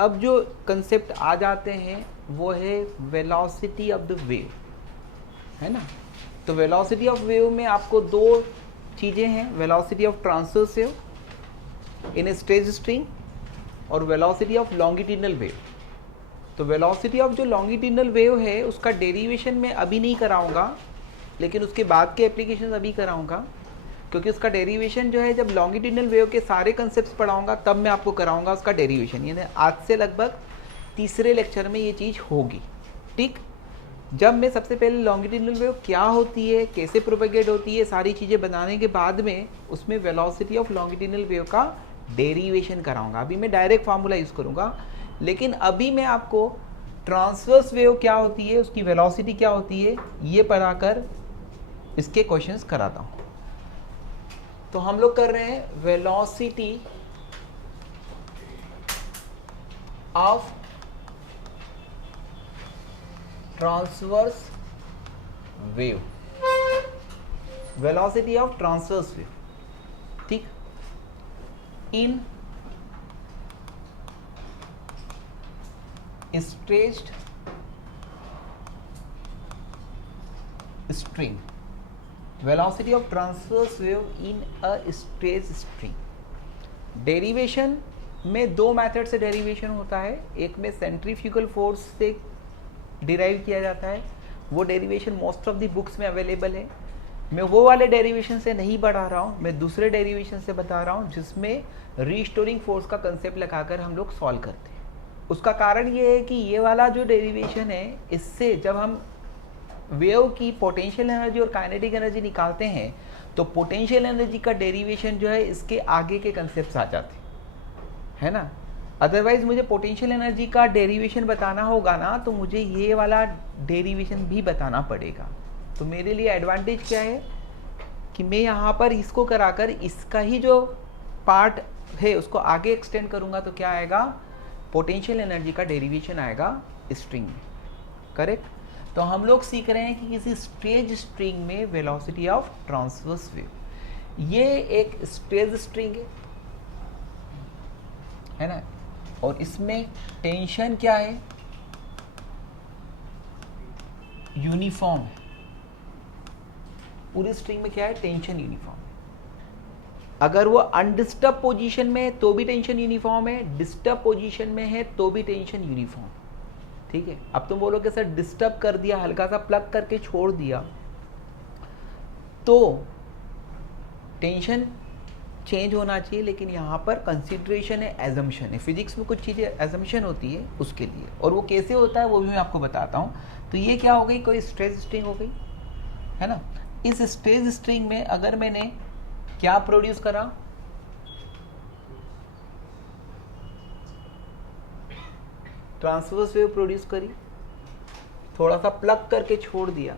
अब जो कंसेप्ट आ जाते हैं वो है वेलोसिटी ऑफ द वेव, है ना। तो वेलोसिटी ऑफ वेव में आपको दो चीज़ें हैं, velocity of transverse wave in a straight string और वेलोसिटी ऑफ लॉन्गिट्यूडिनल वेव। तो वेलोसिटी ऑफ जो लॉन्गिट्यूडिनल वेव है उसका डेरिवेशन मैं अभी नहीं कराऊंगा, लेकिन उसके बाद के एप्लीकेशन अभी कराऊंगा, क्योंकि उसका डेरिवेशन जो है जब लॉन्गिट्यूडिनल वेव के सारे कंसेप्ट पढ़ाऊंगा तब मैं आपको कराऊंगा उसका डेरिवेशन, यानी आज से लगभग तीसरे लेक्चर में ये चीज़ होगी। ठीक, जब मैं सबसे पहले लॉन्गिट्यूडिनल वेव क्या होती है, कैसे प्रोपेगेट होती है, सारी चीज़ें बनाने के बाद में उसमें वेलोसिटी ऑफ लॉन्गिट्यूडिनल वेव का डेरिवेशन कराऊंगा। अभी मैं डायरेक्ट फार्मूला यूज़ करूंगा, लेकिन अभी मैं आपको ट्रांसवर्स वेव क्या होती है, उसकी वेलोसिटी क्या होती है, ये पढ़ाकर इसके क्वेश्चंस कराता हूँ। तो हम लोग कर रहे हैं velocity of transverse wave, velocity of transverse wave, ठीक, in stretched string, velocity of transverse wave in a straight string. Derivation में दो मेथड से डेरिवेशन होता है, एक में सेंट्रीफ्यूगल फोर्स से डिराइव किया जाता है, वो derivation most of the books में अवेलेबल है। मैं वो वाले डेरिवेशन से नहीं बढ़ा रहा हूँ, मैं दूसरे डेरिवेशन से बता रहा हूँ जिसमें रीस्टोरिंग फोर्स का कंसेप्ट लगाकर हम लोग सॉल्व करते हैं। उसका कारण ये है कि ये वाला जो डेरिवेशन है, इससे जब हम वेव की पोटेंशियल एनर्जी और काइनेटिक एनर्जी निकालते हैं तो पोटेंशियल एनर्जी का डेरिवेशन जो है इसके आगे के कंसेप्ट आ जाते हैं, है ना। अदरवाइज मुझे पोटेंशियल एनर्जी का डेरिवेशन बताना होगा ना, तो मुझे ये वाला डेरिवेशन भी बताना पड़ेगा। तो मेरे लिए एडवांटेज क्या है कि मैं यहाँ पर इसको कराकर इसका ही जो पार्ट है उसको आगे एक्सटेंड करूँगा, तो क्या आएगा, पोटेंशियल एनर्जी का डेरिवेशन आएगा स्ट्रिंग में, करेक्ट। तो हम लोग सीख रहे हैं कि किसी स्ट्रेट स्ट्रिंग में वेलोसिटी ऑफ ट्रांसवर्स वेव, ये एक स्ट्रेट स्ट्रिंग है ना, और इसमें टेंशन क्या है, यूनिफॉर्म है। पूरी स्ट्रिंग में क्या है, टेंशन यूनिफॉर्म है। अगर वो अनडिस्टर्ब पोजीशन में है तो भी टेंशन यूनिफॉर्म है, डिस्टर्ब पोजीशन में है तो भी टेंशन यूनिफॉर्म, ठीक है। अब तुम बोलोगे सर डिस्टर्ब कर दिया, हल्का सा प्लग करके छोड़ दिया तो टेंशन चेंज होना चाहिए, लेकिन यहाँ पर कंसिडरेशन है, एजम्पशन है। फिजिक्स में कुछ चीज़ें एजम्पशन होती है उसके लिए, और वो कैसे होता है वो भी मैं आपको बताता हूँ। तो ये क्या हो गई, कोई स्ट्रेट स्ट्रिंग हो गई, है ना। इस स्ट्रेट स्ट्रिंग में अगर मैंने क्या प्रोड्यूस करा, ट्रांसवर्स वेव प्रोड्यूस करी, थोड़ा सा प्लग करके छोड़ दिया,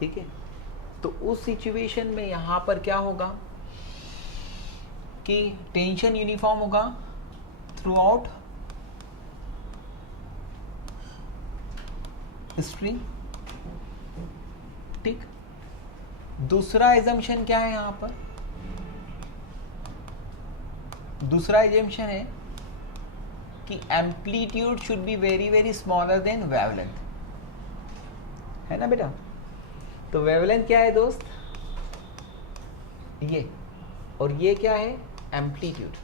ठीक है, तो उस सिचुएशन में यहाँ पर क्या होगा कि टेंशन यूनिफॉर्म होगा थ्रू आउट स्ट्रिंग, ठीक। दूसरा एजम्पशन क्या है यहाँ पर, दूसरा एजम्पशन है कि amplitude should be very very smaller than wavelength, है ना बेटा। तो वेवलेंथ क्या है दोस्त, ये, और ये क्या है, एम्पलीट्यूड,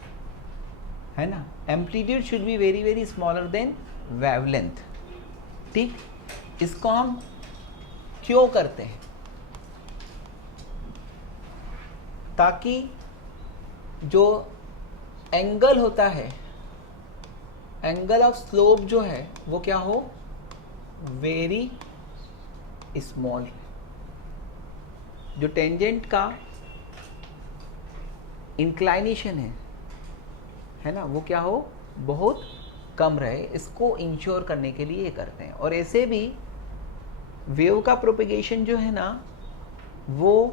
है ना। Amplitude should be very very smaller than wavelength, ठीक। इसको हम क्यों करते हैं, ताकि जो एंगल होता है, एंगल ऑफ स्लोप जो है वो क्या हो, वेरी स्मॉल, जो टेंजेंट का इंक्लाइनेशन है ना, वो क्या हो, बहुत कम रहे। इसको इंश्योर करने के लिए ये करते हैं। और ऐसे भी वेव का प्रोपेगेशन जो है ना वो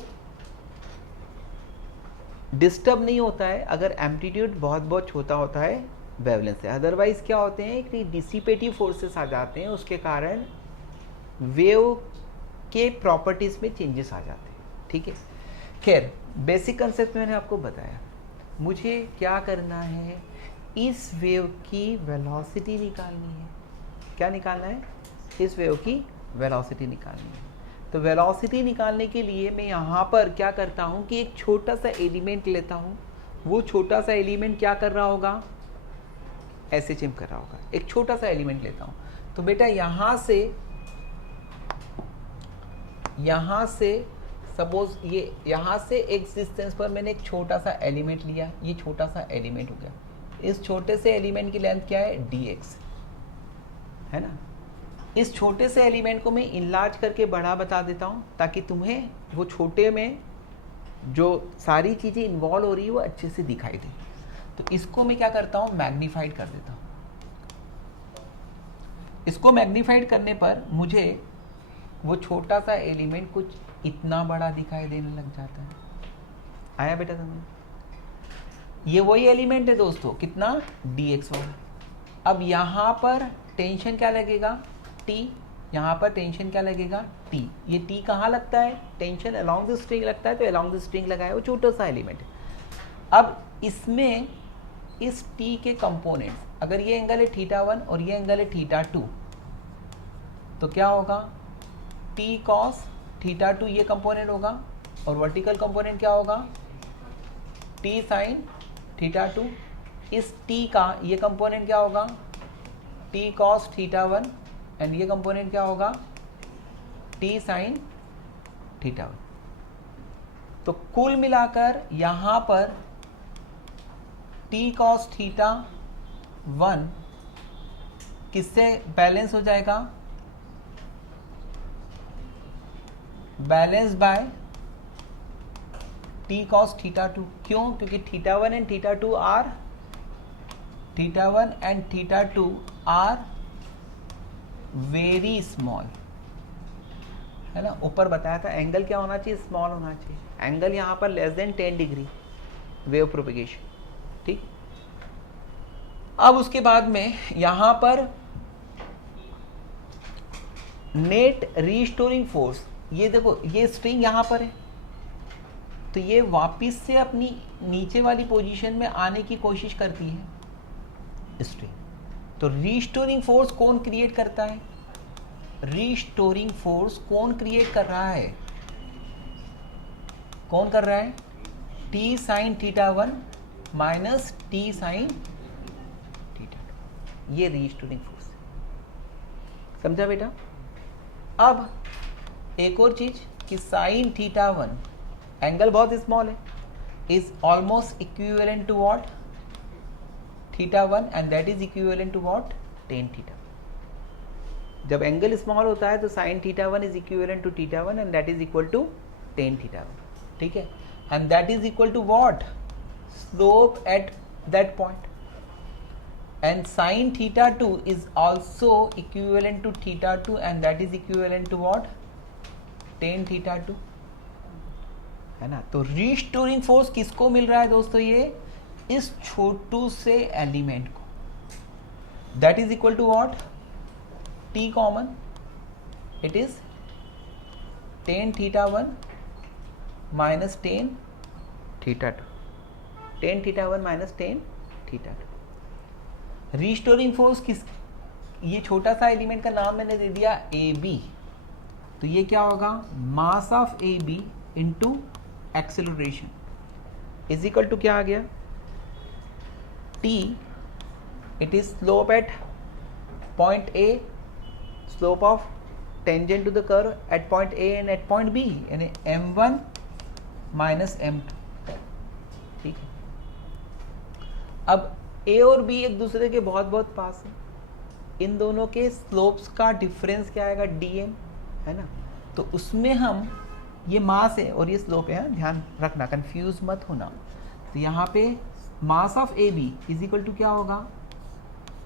डिस्टर्ब नहीं होता है अगर एम्पलीट्यूड बहुत बहुत छोटा होता है वेवलेंथ से। अदरवाइज क्या होते हैं कि डिसिपेटिव फोर्सेस आ जाते हैं, उसके कारण वेव के प्रॉपर्टीज में चेंजेस आ जाते हैं, ठीक है। खैर बेसिक कंसेप्ट मैंने आपको बताया। मुझे क्या करना है, इस वेव की वेलोसिटी निकालनी है। क्या निकालना है? इस वेव की वेलोसिटी निकालनी है। तो वेलोसिटी निकालने के लिए मैं यहाँ पर क्या करता हूँ कि एक छोटा सा एलिमेंट लेता हूँ। वो छोटा सा एलिमेंट क्या कर रहा होगा? ऐसे चिम कर रहा होगा। एक छोटा सा एलिमेंट लेता हूँ। तो बेटा यहाँ से सपोज ये यहाँ से एक डिस्टेंस पर मैंने एक छोटा सा एलिमेंट लिया। ये छोटा सा एलिमेंट हो गया। इस छोटे से एलिमेंट की लेंथ क्या है? dx है ना। इस छोटे से एलिमेंट को मैं इनलार्ज करके बड़ा बता देता हूँ ताकि तुम्हें वो छोटे में जो सारी चीज़ें इन्वॉल्व हो रही है वो अच्छे से दिखाई दे। तो इसको मैं क्या करता हूँ? मैग्नीफाइड कर देता हूँ। इसको मैग्नीफाइड करने पर मुझे वो छोटा सा एलिमेंट कुछ इतना बड़ा दिखाई देने लग जाता है। आया बेटा समझ? ये वही एलिमेंट है दोस्तों, कितना? dx वाला। अब यहाँ पर टेंशन क्या लगेगा? t। यहाँ पर टेंशन क्या लगेगा? t। ये t कहाँ लगता है? टेंशन अलोंग द स्ट्रिंग लगता है, तो अलोंग द स्ट्रिंग लगाया, वो छोटा सा एलिमेंट है। अब इसमें इस t के कंपोनेंट्स, अगर ये एंगल है θ1 और ये एंगल है θ2, तो क्या होगा? t cos θ2 ये कंपोनेंट होगा और वर्टिकल कंपोनेंट क्या होगा? t sin θ2। इस t का ये कंपोनेंट क्या होगा? t cos θ1 एंड ये कंपोनेंट क्या होगा? t sin θ1। तो कुल मिलाकर यहाँ पर t cos θ1 किससे बैलेंस हो जाएगा? Balance bye t cos θ2। क्यों? क्योंकि θ1 एंड θ2 आर वेरी स्मॉल, है ना। ऊपर बताया था एंगल क्या होना चाहिए? स्मॉल होना चाहिए। एंगल यहाँ पर less than 10 degree wave propagation, ठीक। अब उसके बाद में यहाँ पर नेट रीस्टोरिंग फोर्स, ये देखो ये स्ट्रिंग यहाँ पर है, तो ये वापिस से अपनी नीचे वाली पोजीशन में आने की कोशिश करती है स्ट्रिंग। तो रीस्टोरिंग फोर्स कौन क्रिएट करता है? रीस्टोरिंग फोर्स कौन क्रिएट कर रहा है? कौन कर रहा है? t sin θ1 minus t sin θ2, ये रीस्टोरिंग फोर्स। समझा बेटा? अब एक और चीज कि साइन θ1 एंगल बहुत स्मॉल है, is almost equivalent to what? θ1 and that is equivalent to what? tan θ। जब एंगल स्मॉल होता है तो sine θ1 is equivalent to θ1 and that is equal to tan θ1, ठीक है। And that is equal to what? Slope at that point. And sine θ2 is also equivalent to θ2 and that is equivalent to what? tan θ2, है ना। तो restoring force किसको मिल रहा है दोस्तों? ये इस छोटू से एलिमेंट को, that is equal to what? t common, it is tan θ1 minus tan θ2, tan θ1 minus tan θ2। Restoring force किस, ये छोटा सा एलिमेंट का नाम मैंने दे दिया AB, तो ये क्या होगा? Mass of AB into acceleration is equal to क्या आ गया? t, it is slope at point A, slope of tangent to the curve at point A and at point B, यानी m1 माइनस m2, ठीक है। अब A और B एक दूसरे के बहुत बहुत पास है, इन दोनों के स्लोप्स का डिफरेंस क्या आएगा? dm, है ना। तो उसमें हम, ये मास है और ये स्लोप है, ध्यान रखना, कंफ्यूज मत होना। तो यहाँ पे mass of A B is equal to क्या होगा?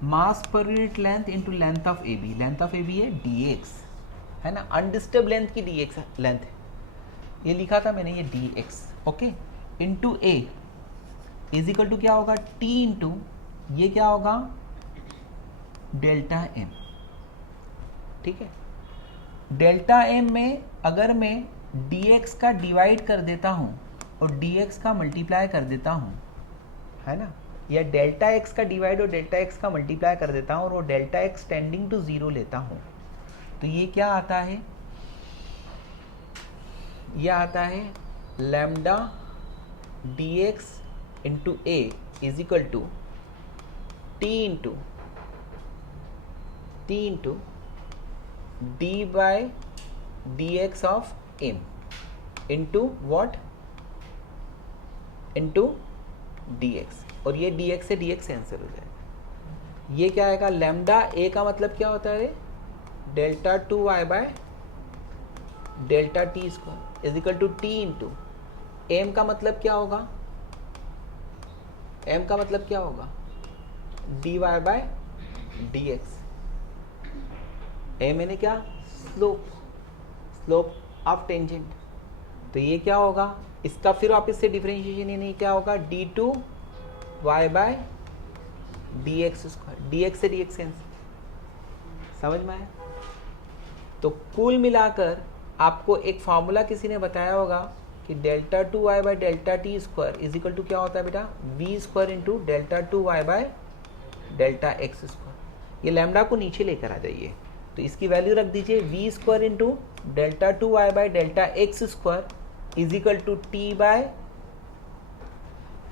Mass per unit length into length of A B. Length of A B है dx, है ना, अनडिस्टर्ब लेंथ की dx लेंथ है, ये लिखा था मैंने, ये dx, okay, into a is equal to क्या होगा? t इंटू ये क्या होगा? डेल्टा m, ठीक है। डेल्टा m में अगर मैं dx का डिवाइड कर देता हूँ और dx का मल्टीप्लाई कर देता हूँ, है ना, या डेल्टा एक्स का डिवाइड और डेल्टा एक्स का मल्टीप्लाई कर देता हूँ और वो delta x tending to zero लेता हूँ, तो ये क्या आता है, ये आता है lambda d x into a is equal to t into d by d x of m into what, into d x, और ये डी एक्स से डी एक्स कैंसिल हो जाएगा। ये क्या आएगा, लैम्डा ए का मतलब क्या होता है, delta two y by delta t square is equal to t into m का मतलब क्या होगा, एम का मतलब क्या होगा, d y by d x. M यानी क्या, स्लोप ऑफ टेंजेंट। तो ये क्या होगा, इसका फिर वापस से डिफरेंशिएशन यानी क्या होगा, d two y by d x square, d x से डी एक्स कैंसिल, समझ में आया। तो कुल मिलाकर आपको एक फॉर्मूला किसी ने बताया होगा कि delta two y by delta t square is equal to क्या होता है बेटा, v square into delta two y by delta x square. ये लैम्डा को नीचे लेकर आ जाइए, तो इसकी वैल्यू रख दीजिए v square into delta two y by delta x square is equal to t by,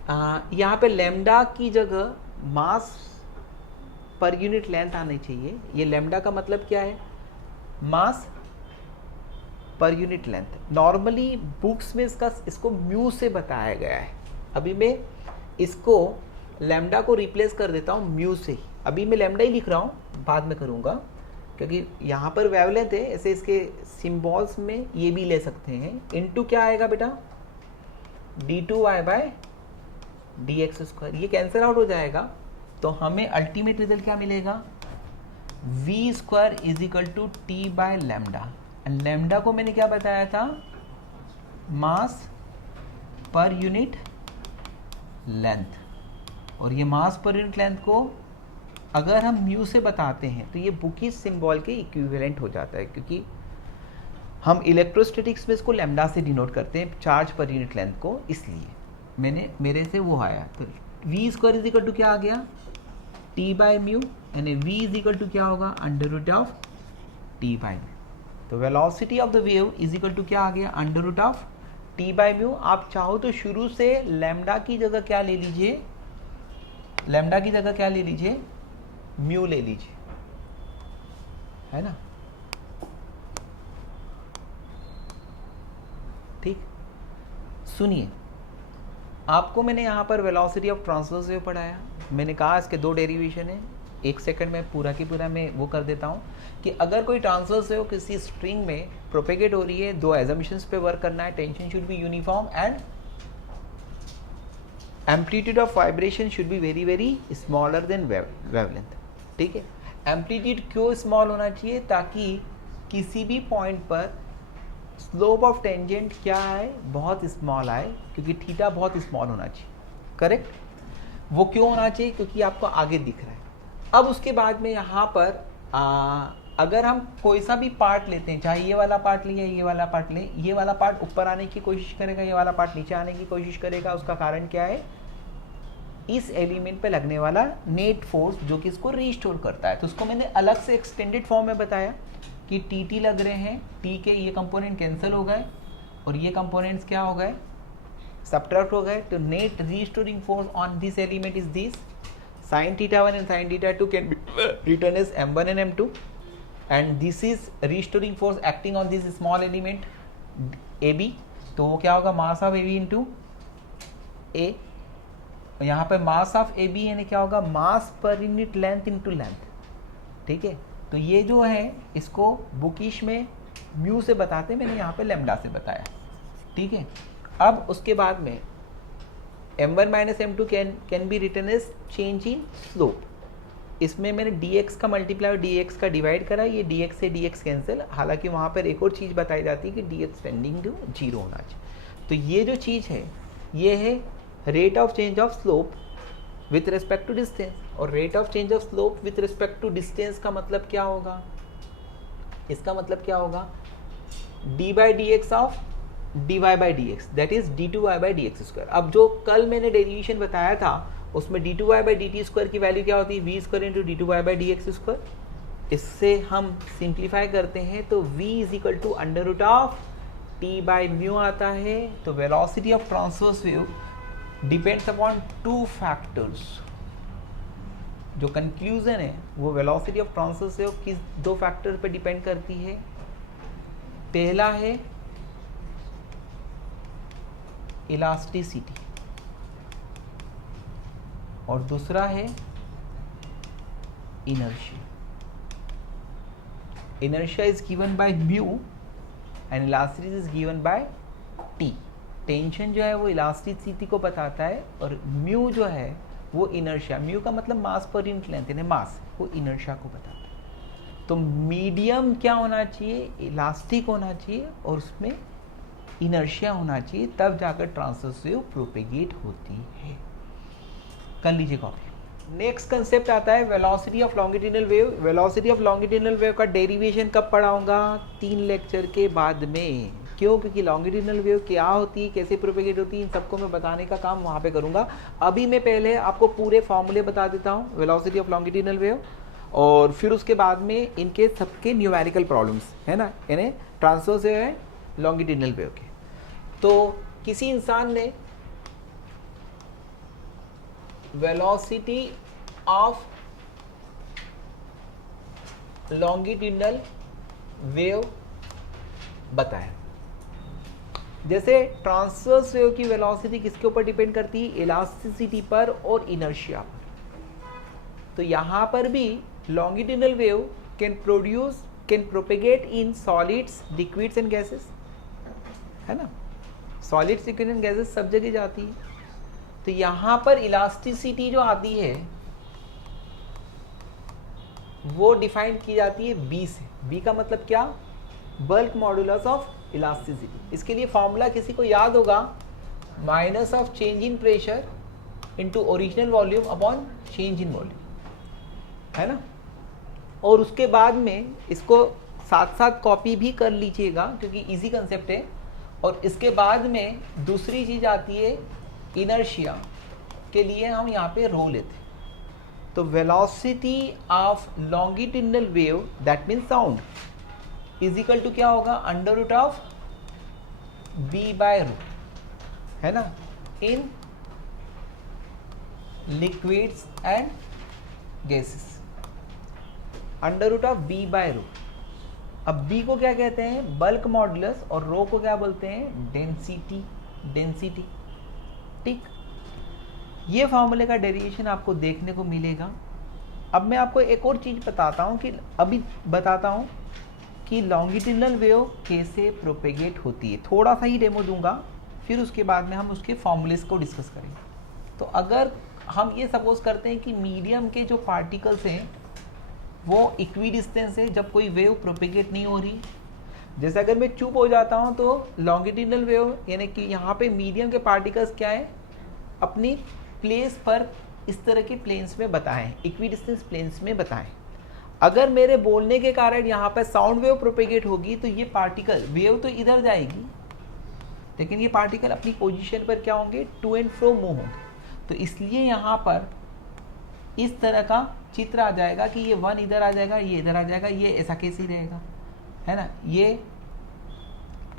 यहाँ पे लैम्डा की जगह मास पर यूनिट लेंथ आनी चाहिए। ये लैम्डा का मतलब क्या है, मास per unit length. Normally books में इसको म्यू से बताया गया है, अभी मैं इसको लैम्डा को रिप्लेस कर देता हूँ म्यू से ही। अभी मैं लैम्डा ही लिख रहा हूँ, बाद में करूँगा, क्योंकि यहाँ पर वेवलेंथ है, ऐसे इसके सिम्बॉल्स में ये भी ले सकते हैं। इनटू क्या आएगा बेटा, d two y by d x square, ये कैंसिल आउट हो जाएगा, तो हमें अल्टीमेट रिजल्ट क्या मिलेगा, v square is equal to t by lambda. Lambda को मैंने क्या बताया था, मास पर यूनिट लेंथ, और ये मास पर यूनिट लेंथ को अगर हम म्यू से बताते हैं तो ये बुकी सिंबल के इक्विवेलेंट हो जाता है, क्योंकि हम इलेक्ट्रोस्टैटिक्स में इसको लैम्डा से डिनोट करते हैं चार्ज पर यूनिट लेंथ को, इसलिए मेरे से वो आया। तो V square is equal to क्या आ गया, टी बाय म्यू, यानी वी इज इक्वल टू क्या होगा, under root of T by mu. तो velocity of the wave is equal to क्या आ गया, under root of T by mu. आप चाहो तो शुरू से लैम्डा की जगह क्या ले लीजिए, लैम्डा की जगह क्या ले लीजिए, म्यू ले लीजिए, है ना, ठीक। सुनिए, आपको मैंने यहाँ पर वेलोसिटी ऑफ ट्रांसवर्स वेव पढ़ाया, मैंने कहा इसके दो डेरिवेशन है, एक सेकंड में पूरा की पूरा मैं वो कर देता हूँ कि अगर कोई ट्रांसवर्स वेव किसी स्ट्रिंग में प्रोपेगेट हो रही है, दो एजम्पशंस पे वर्क करना है, tension should be uniform and amplitude of vibration should be very very smaller than wavelength, ठीक है। एम्पलीट्यूड क्यों स्मॉल होना चाहिए, ताकि किसी भी पॉइंट पर स्लोप ऑफ टेंजेंट क्या है, बहुत स्मॉल आए, क्योंकि थीटा बहुत स्मॉल होना चाहिए, करेक्ट। वो क्यों होना चाहिए, क्योंकि आपको आगे दिख रहा है। अब उसके बाद में यहाँ पर अगर हम कोई सा भी पार्ट लेते हैं, चाहे ये वाला पार्ट लें या ये वाला पार्ट लें, ये वाला पार्ट ऊपर आने की कोशिश करेगा, ये वाला पार्ट नीचे आने की कोशिश करेगा। उसका कारण क्या है, इस एलिमेंट पे लगने वाला नेट फोर्स जो कि इसको रीस्टोर करता है। तो उसको मैंने अलग से एक्सटेंडेड फॉर्म में बताया कि टी लग रहे हैं, टी के ये कंपोनेंट कैंसिल हो गए और ये कंपोनेंट्स क्या हो गए, सब्ट्रैक्ट हो गए। तो net restoring force on this element is this, sin theta 1 and sin theta 2 can be written as m1 and m2, and this is restoring force acting on this small element AB। तो वो क्या होगा, mass of AB into ए, यहाँ पे mass of AB यानी क्या होगा, mass per unit length into length, ठीक है। तो ये जो है इसको बुकिश में म्यू से बताते, मैंने यहाँ पे लैम्डा से बताया, ठीक है। अब उसके बाद में m1 minus m2 can be written as change in slope. इसमें मैंने dx का मल्टीप्लाई और dx का डिवाइड करा, ये dx से dx कैंसिल। हालांकि वहाँ पर एक और चीज़ बताई जाती है कि dx टेंडिंग टू जीरो होना चाहिए। तो ये जो चीज़ है ये है rate of change of slope with respect to distance, और rate of change of slope with respect to distance का मतलब क्या होगा, इसका मतलब क्या होगा, D by D x of dy by dx, that is d2y by dx square. अब जो कल मैंने डेरिवेशन बताया था उसमें d2y/dt² की वैल्यू क्या होती है, v² इंटू d2y/dx²। इससे हम सिंप्लीफाई करते हैं तो v = √t/μ आता है। तो velocity of transverse wave depends upon 2 factors. जो कंक्लूजन है वो वेलोसिटी ऑफ ट्रांसवर्स वेव किस 2 फैक्टर पे डिपेंड करती है। पहला है इलास्टिसिटी और दूसरा है inertia. Inertia is given by mu and elasticity is given by T. Tension जो है वो इलास्टिसिटी को बताता है और म्यू जो है वो इनर्शिया, म्यू का मतलब मास पर यूनिट लेंथ यानी मास, वो इनर्शिया को बताता है। तो मीडियम क्या होना चाहिए, इलास्टिक होना चाहिए और उसमें इनर्शिया होना चाहिए, तब जाकर ट्रांसवर्स वेव प्रोपेगेट होती है। कर लीजिए कॉपी। नेक्स्ट कंसेप्ट आता है velocity of longitudinal wave. Velocity of longitudinal wave का डेरिवेशन कब पढ़ाऊंगा, 3 लेक्चर के बाद में। क्यों, क्योंकि लॉन्गिट्यूडिनल वेव क्या होती है, कैसे प्रोपेगेट होती है, इन सबको मैं बताने का काम वहाँ पे करूँगा। अभी मैं पहले आपको पूरे फॉर्मूले बता देता हूँ वेलोसिटी ऑफ लॉन्गिट्यूडिनल वेव, और फिर उसके बाद में इनके सबके न्यूमेरिकल प्रॉब्लम्स है ना, यानी ट्रांसवर्स वेव है लॉन्गिट्यूडिनल वेव के। तो किसी इंसान ने वेलोसिटी ऑफ लॉन्गिट्यूडिनल वेव बताया। जैसे ट्रांसवर्स वेव की वेलोसिटी किसके ऊपर डिपेंड करती है, इलास्टिसिटी पर और इनर्शिया पर। तो यहां पर भी longitudinal wave can propagate in solids, liquids and gases, है ना। सॉलिड्स, लिक्विड एंड गैसेस सब जगह जाती है। तो यहां पर इलास्टिसिटी जो आती है वो डिफाइन की जाती है बी से। बी का मतलब क्या, बल्क मॉडुलस ऑफ इलास्टिसिटी। इसके लिए फॉर्मूला किसी को याद होगा, minus of change in pressure into original volume upon change in volume, है ना। और उसके बाद में इसको साथ साथ कॉपी भी कर लीजिएगा क्योंकि इजी कंसेप्ट है। और इसके बाद में दूसरी चीज आती है इनर्शिया, के लिए हम यहाँ पे रो लेते हैं। तो velocity of longitudinal wave that means sound is equal to क्या होगा, √of b/ρ, है ना, in liquids and gases, √of b/ρ। अब b को क्या कहते हैं, बल्क मॉडुलस, और रो को क्या बोलते हैं, डेंसिटी। ठीक, ये फॉर्मूले का डेरिवेशन आपको देखने को मिलेगा। अब मैं आपको एक और चीज बताता हूँ कि लॉन्गिट्यूडिनल वेव कैसे प्रोपेगेट होती है। थोड़ा सा ही डेमो दूंगा, फिर उसके बाद में हम उसके फॉर्मूलेस को डिस्कस करेंगे। तो अगर हम ये सपोज करते हैं कि मीडियम के जो पार्टिकल्स हैं वो इक्वी डिस्टेंस है, जब कोई वेव प्रोपेगेट नहीं हो रही, जैसे अगर मैं चुप हो जाता हूँ तो लॉन्गिट्यूडिनल वेव यानी कि यहाँ पे मीडियम के पार्टिकल्स क्या है, अपनी प्लेस पर इस तरह के प्लेन्स में बताएं, इक्वी डिस्टेंस प्लेन्स में बताएं। अगर मेरे बोलने के कारण यहाँ पर साउंड वेव प्रोपेगेट होगी तो ये पार्टिकल, वेव तो इधर जाएगी लेकिन ये पार्टिकल अपनी पोजीशन पर क्या होंगे, टू एंड फ्रो मूव होंगे। तो इसलिए यहाँ पर इस तरह का चित्र आ जाएगा कि ये 1 इधर आ जाएगा, ये इधर आ जाएगा, ये ऐसा कैसे ही रहेगा, है ना, ये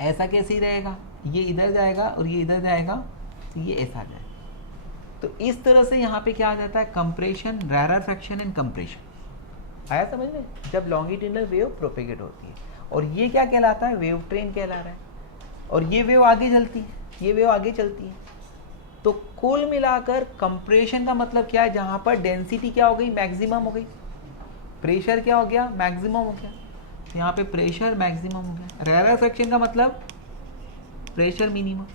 ऐसा कैसे ही रहेगा, ये इधर जाएगा और ये इधर जाएगा, तो ये ऐसा आ जाएगा। तो इस तरह से यहाँ पे क्या आ जाता है, कंप्रेशन, रैरफैक्शन एंड कंप्रेशन। आया समझ में, जब लॉन्गिट्यूडिनल वेव प्रोपेगेट होती है। और ये क्या कहलाता है, वेव ट्रेन कहला रहा है। और ये वेव आगे चलती है, ये वेव आगे चलती है। तो कुल मिलाकर कंप्रेशन का मतलब क्या है, जहां पर डेंसिटी क्या हो गई, मैक्सिमम हो गई, प्रेशर क्या हो गया, मैक्सिमम हो गया, यहाँ पे प्रेशर मैक्सिमम हो गया। रैरफैक्शन का मतलब प्रेशर मिनिमम।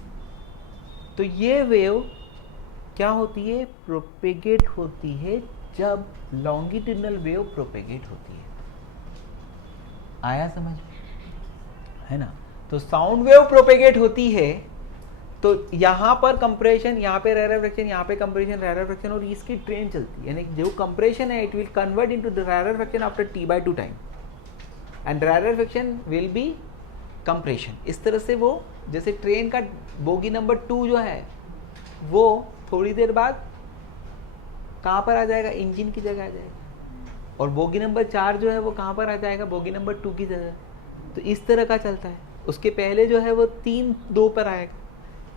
तो ये वेव क्या होती है, प्रोपेगेट होती है जब लॉन्गिट्यूडिनल वेव प्रोपेगेट होती है। आया समझ, है ना। तो साउंड वेव प्रोपेगेट होती है तो यहाँ पर कंप्रेशन, यहाँ पे रैरफैक्शन, यहाँ पे कंप्रेशन, रैरफैक्शन, और इसकी ट्रेन चलती है। यानी जो कंप्रेशन है it will convert into the rarefaction after t/2 time and rarefaction will be compression. इस तरह से वो, जैसे ट्रेन का बोगी नंबर 2 जो है वो थोड़ी देर बाद कहाँ पर आ जाएगा, इंजन की जगह आ जाएगा, और बोगी नंबर 4 जो है वो कहाँ पर आ जाएगा, बोगी नंबर 2 की जगह। तो इस तरह का चलता है। उसके पहले जो है वो 3-2 पर आएगा,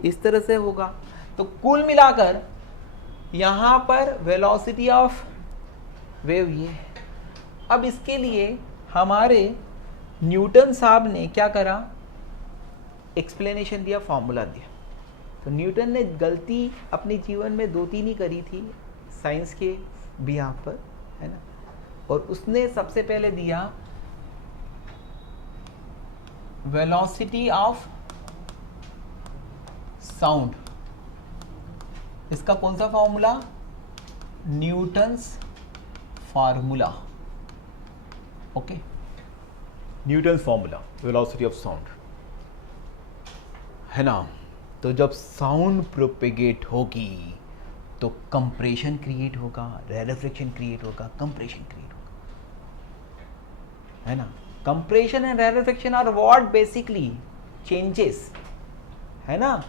इस तरह से होगा। तो कुल मिलाकर यहाँ पर वेलोसिटी ऑफ वेव ये है। अब इसके लिए हमारे न्यूटन साहब ने क्या करा, एक्सप्लेनेशन दिया, फॉर्मूला दिया। तो न्यूटन ने गलती अपने जीवन में 2-3 ही करी थी साइंस के बिहाफ पर, है ना। और उसने सबसे पहले दिया वेलोसिटी ऑफ साउंड। इसका कौन सा formula, Newton's formula, okay, Newton's formula velocity of sound, है ना। तो जब साउंड प्रोपेगेट होगी तो कंप्रेशन क्रिएट होगा, रेरिफिकेशन क्रिएट होगा, कंप्रेशन क्रिएट होगा, है ना। Compression and rarefication are what, basically changes, है ना।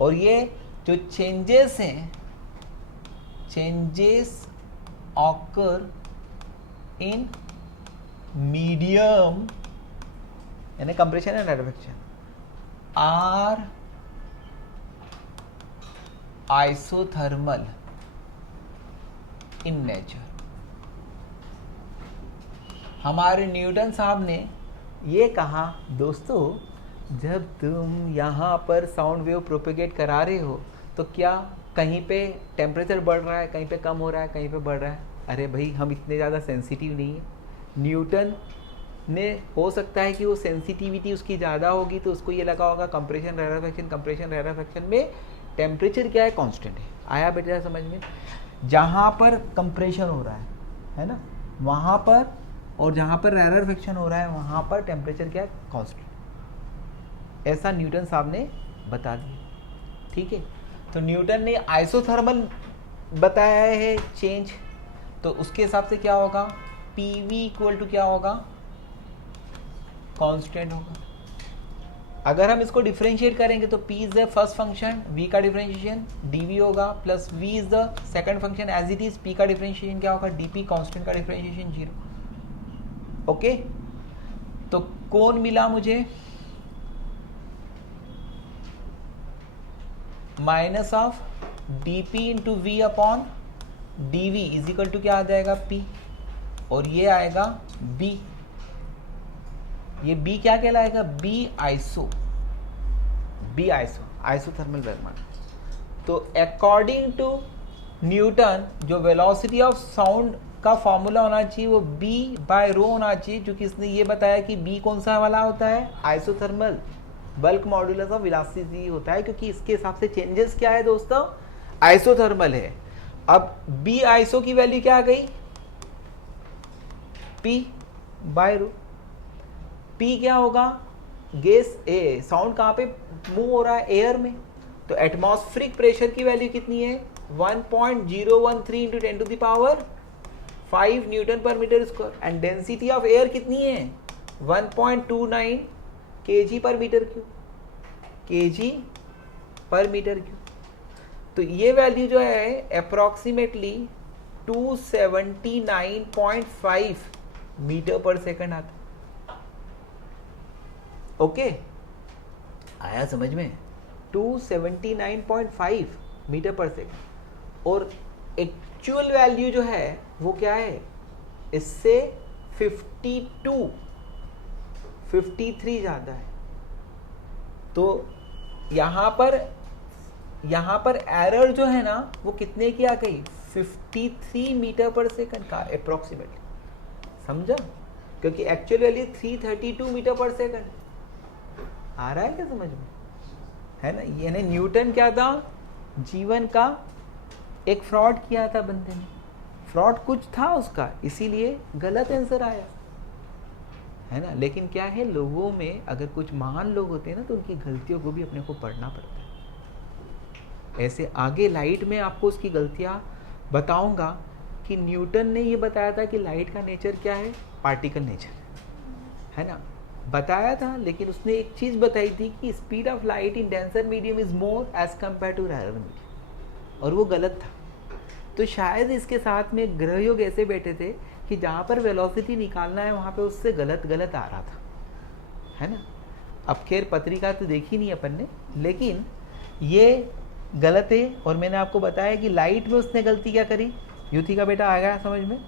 और ये जो चेंजेस हैं, चेंजेस ऑकर इन मीडियम, यानी compression and rarefication, are isothermal in nature. हमारे न्यूटन साहब ने ये कहा, दोस्तों जब तुम यहाँ पर साउंड वेव प्रोपेगेट करा रहे हो तो क्या कहीं पे टेम्परेचर बढ़ रहा है, कहीं पे कम हो रहा है, कहीं पे बढ़ रहा है? अरे भाई हम इतने ज़्यादा सेंसिटिव नहीं है। न्यूटन ने, हो सकता है कि वो सेंसिटिविटी उसकी ज़्यादा होगी तो उसको ये लगा होगा कंप्रेशन रेरिफिकेशन, कंप्रेशन रेरिफिकेशन में टेम्परेचर क्या है, कांस्टेंट है। आया बेटा समझ में? जहाँ पर कंप्रेशन हो रहा है ना, वहाँ पर, और जहाँ पर रेरिफिकेशन हो रहा है वहाँ पर टेम्परेचर क्या है, कांस्टेंट। ऐसा न्यूटन साहब ने बता दिया, ठीक है। तो न्यूटन ने आइसोथर्मल बताया है चेंज, तो उसके हिसाब से क्या होगा, पीवी इक्वल टू क्या होगा, कांस्टेंट होगा। अगर हम इसको डिफरेंशिएट करेंगे तो p is the first function, v का डिफरेंशिएशन dv होगा, plus v is the second function as it is, p का डिफरेंशिएशन क्या होगा, dp, कांस्टेंट का डिफरेंशिएशन 0। ओके, तो कौन मिला मुझे, minus of dp into v upon dv is equal to क्या आ जाएगा, p, और ये आएगा b। ये B क्या कहलाएगा, B आइसो, आइसोथर्मल वेग। तो अकॉर्डिंग टू न्यूटन जो वेलोसिटी ऑफ साउंड का फॉर्मूला होना चाहिए वो B बाय रो होना चाहिए, क्योंकि इसने ये बताया कि B कौन सा वाला होता है, isothermal, bulk modulus of velocity होता है, क्योंकि इसके हिसाब से चेंजेस क्या है दोस्तों, आइसोथर्मल है। अब B आइसो की वैल्यू क्या आ गई, P बाय रो। P क्या होगा, गैस ए, साउंड कहाँ पे मूव हो रहा है, एयर में, तो एटमॉस्फेरिक प्रेशर की वैल्यू कितनी है, 1.013 into 10 to the power 5 newton per metre square, and density of air कितनी है, 1.29 kg per metre cube, kg per metre cube. तो ये वैल्यू जो है अप्रोक्सीमेटली 279.5 मीटर पर सेकंड आता है। ओके, आया समझ में, 279.5 मीटर पर सेकंड। और एक्चुअल वैल्यू जो है वो क्या है, इससे 53 ज़्यादा है। तो यहाँ पर एरर जो है ना वो कितने की आ गई, 53 मीटर पर सेकंड का अप्रोक्सीमेटली, समझा? क्योंकि एक्चुअल वैल्यू 332 मीटर पर सेकंड। आ रहा है क्या समझ में, है ना? यानी न्यूटन क्या था, जीवन का एक फ्रॉड किया था बंदे ने, फ्रॉड कुछ था उसका, इसीलिए गलत आंसर आया, है ना। लेकिन क्या है, लोगों में अगर कुछ महान लोग होते हैं ना तो उनकी गलतियों को भी अपने को पढ़ना पड़ता है। ऐसे आगे लाइट में आपको उसकी गलतियाँ बताऊंगा कि न्यूटन ने ये बताया था कि लाइट का नेचर क्या है, पार्टिकल नेचर, है ना, बताया था। लेकिन उसने एक चीज़ बताई थी कि speed of light in denser medium is more as compare to rare medium, और वो गलत था। तो शायद इसके साथ में ग्रह योग ऐसे बैठे थे कि जहाँ पर वेलोसिटी निकालना है वहाँ पे उससे गलत गलत आ रहा था, है ना। अब खैर पत्रिका तो देखी नहीं अपन ने, लेकिन ये गलत है। और मैंने आपको बताया कि लाइट में उसने गलती क्या करी, युथी का बेटा आ गया समझ में,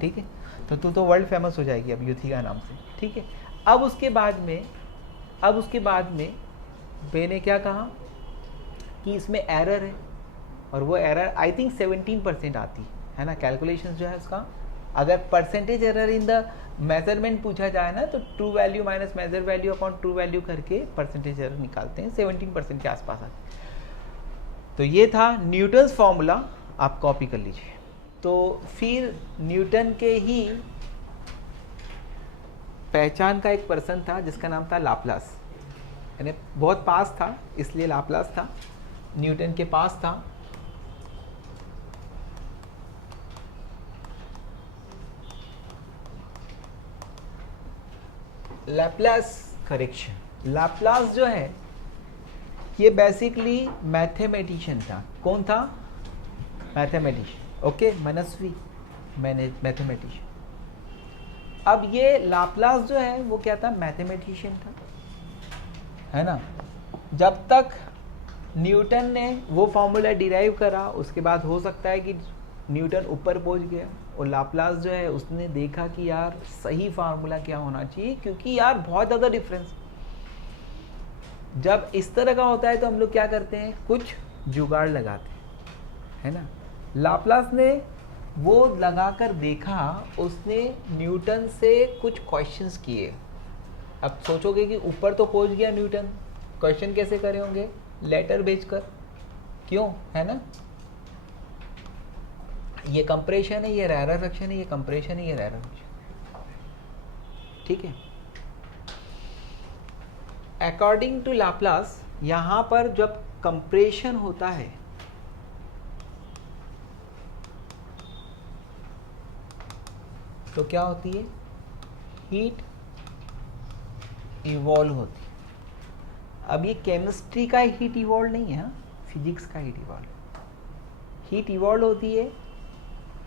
ठीक है। तो तू तो वर्ल्ड फेमस हो जाएगी अब युथी का नाम से, ठीक है। अब उसके बाद में मैंने क्या कहा कि इसमें एरर है, और वो एरर आई थिंक 17% आती है ना, कैलकुलेशन जो है उसका। अगर percentage error in the measurement पूछा जाए ना, तो true value minus measure value upon true value करके परसेंटेज एरर निकालते हैं, 17% के आसपास आती है। तो ये था न्यूटन्स फॉर्मूला, आप कॉपी कर लीजिए। तो फिर न्यूटन के ही पहचान का एक पर्सन था जिसका नाम था लाप्लास, यानी बहुत पास था इसलिए लाप्लास था, न्यूटन के पास था। लैप्लास करेक्शन, लैप्लास जो है ये बेसिकली मैथमेटिशियन था। कौन था? मैथमेटिशियन, ओके, मनस्वी मैथमेटिशियन। अब ये लाप्लास जो है वो क्या था? मैथमेटिशियन था, है ना। जब तक न्यूटन ने वो फॉर्मूला डिराइव करा, उसके बाद हो सकता है कि न्यूटन ऊपर पहुंच गया और लाप्लास जो है उसने देखा कि यार सही फार्मूला क्या होना चाहिए, क्योंकि यार बहुत ज़्यादा डिफरेंस। जब इस तरह का होता है तो हम लोग क्या करते हैं, कुछ जुगाड़ लगाते हैं, है ना। लाप्लास ने वो लगाकर देखा, उसने न्यूटन से कुछ क्वेश्चंस किए। अब सोचोगे कि ऊपर तो पहुंच गया न्यूटन, क्वेश्चन कैसे करे होंगे? लेटर भेजकर, क्यों, है ना। ये कंप्रेशन है, ये रैरेफैक्शन है, ये कंप्रेशन है, ये रैरेफैक्शन, ठीक है। अकॉर्डिंग टू लाप्लास यहां पर जब कंप्रेशन होता है तो क्या होती है? हीट इवॉल्व होती है। अब ये केमिस्ट्री का हीट इवॉल्व नहीं है, फिजिक्स का हीट इवॉल्व। हीट इवॉल्व होती है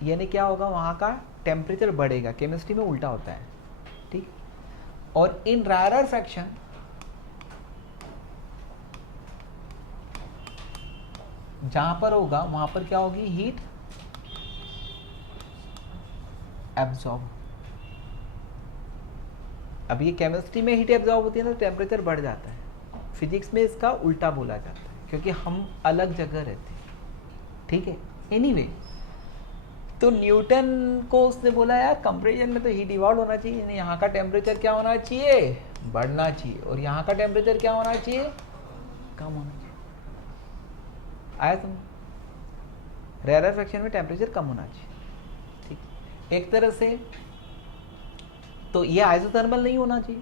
यानी क्या होगा, वहाँ का टेम्परेचर बढ़ेगा। केमिस्ट्री में उल्टा होता है, ठीक। और इन रैरेफैक्शन जहाँ पर होगा वहाँ पर क्या होगी? Heat absorb. अब ये केमिस्ट्री में हीट एब्जॉर्ब होती है ना, टेम्परेचर बढ़ जाता है। फिजिक्स में इसका उल्टा बोला जाता है क्योंकि हम अलग जगह रहते हैं, ठीक है। एनीवे, तो न्यूटन को उसने बोला यार कंप्रेशन में तो हीट इवॉल्व होना चाहिए, यानी यहाँ का टेम्परेचर क्या होना चाहिए? बढ़ना चाहिए, और यहाँ का टेम्परेचर क्या होना चाहिए? कम होना चाहिए। आया तुम? रैरेफैक्शन में टेम्परेचर कम होना चाहिए, ठीक। एक तरह से तो ये आइसोथर्मल नहीं होना चाहिए।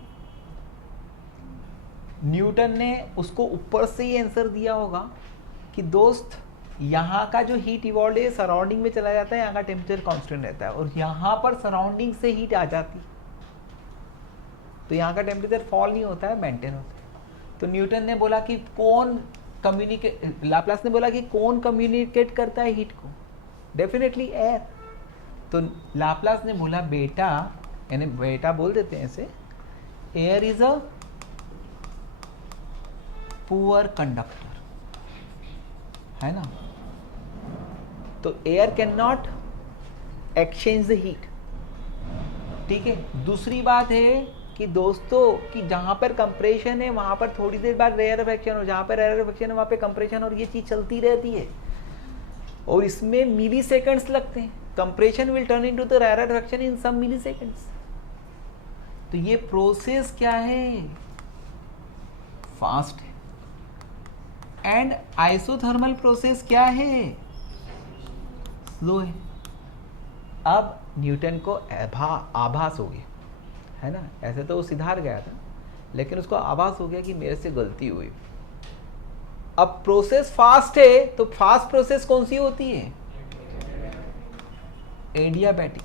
न्यूटन ने उसको ऊपर से ही आंसर दिया होगा कि दोस्त यहाँ का जो हीट इवॉल्व है सराउंडिंग में चला जाता है, यहाँ का टेम्परेचर कांस्टेंट रहता है, और यहाँ पर सराउंडिंग से हीट आ जाती, तो यहाँ का टेम्परेचर फॉल नहीं होता है, मेंटेन होता है। तो न्यूटन ने बोला कि लाप्लास ने बोला कि कौन कम्युनिकेट करता है हीट को? Definitely air. तो लाप्लास ने बोला बेटा, यानी बेटा बोल देते हैं ऐसे, air is a poor conductor, है ना। तो air can not exchange the heat, ठीक है। दूसरी बात है कि दोस्तों कि जहां पर कंप्रेशन है वहां पर थोड़ी देर बाद रैरेफैक्शन, और जहां पर रैरेफैक्शन है वहां पे कंप्रेशन, और ये चीज चलती रहती है, और इसमें मिली सेकेंड्स लगते हैं। Compression will turn into the rarefaction in some milliseconds. तो ये प्रोसेस क्या है? फास्ट है। एंड आइसोथर्मल प्रोसेस क्या है? स्लो है। अब न्यूटन को आभास हो गया, है ना। ऐसे तो वो सिधार गया था, लेकिन उसको आभास हो गया कि मेरे से गलती हुई। अब प्रोसेस फास्ट है, तो फास्ट प्रोसेस कौन सी होती है? एडियाबैटिक।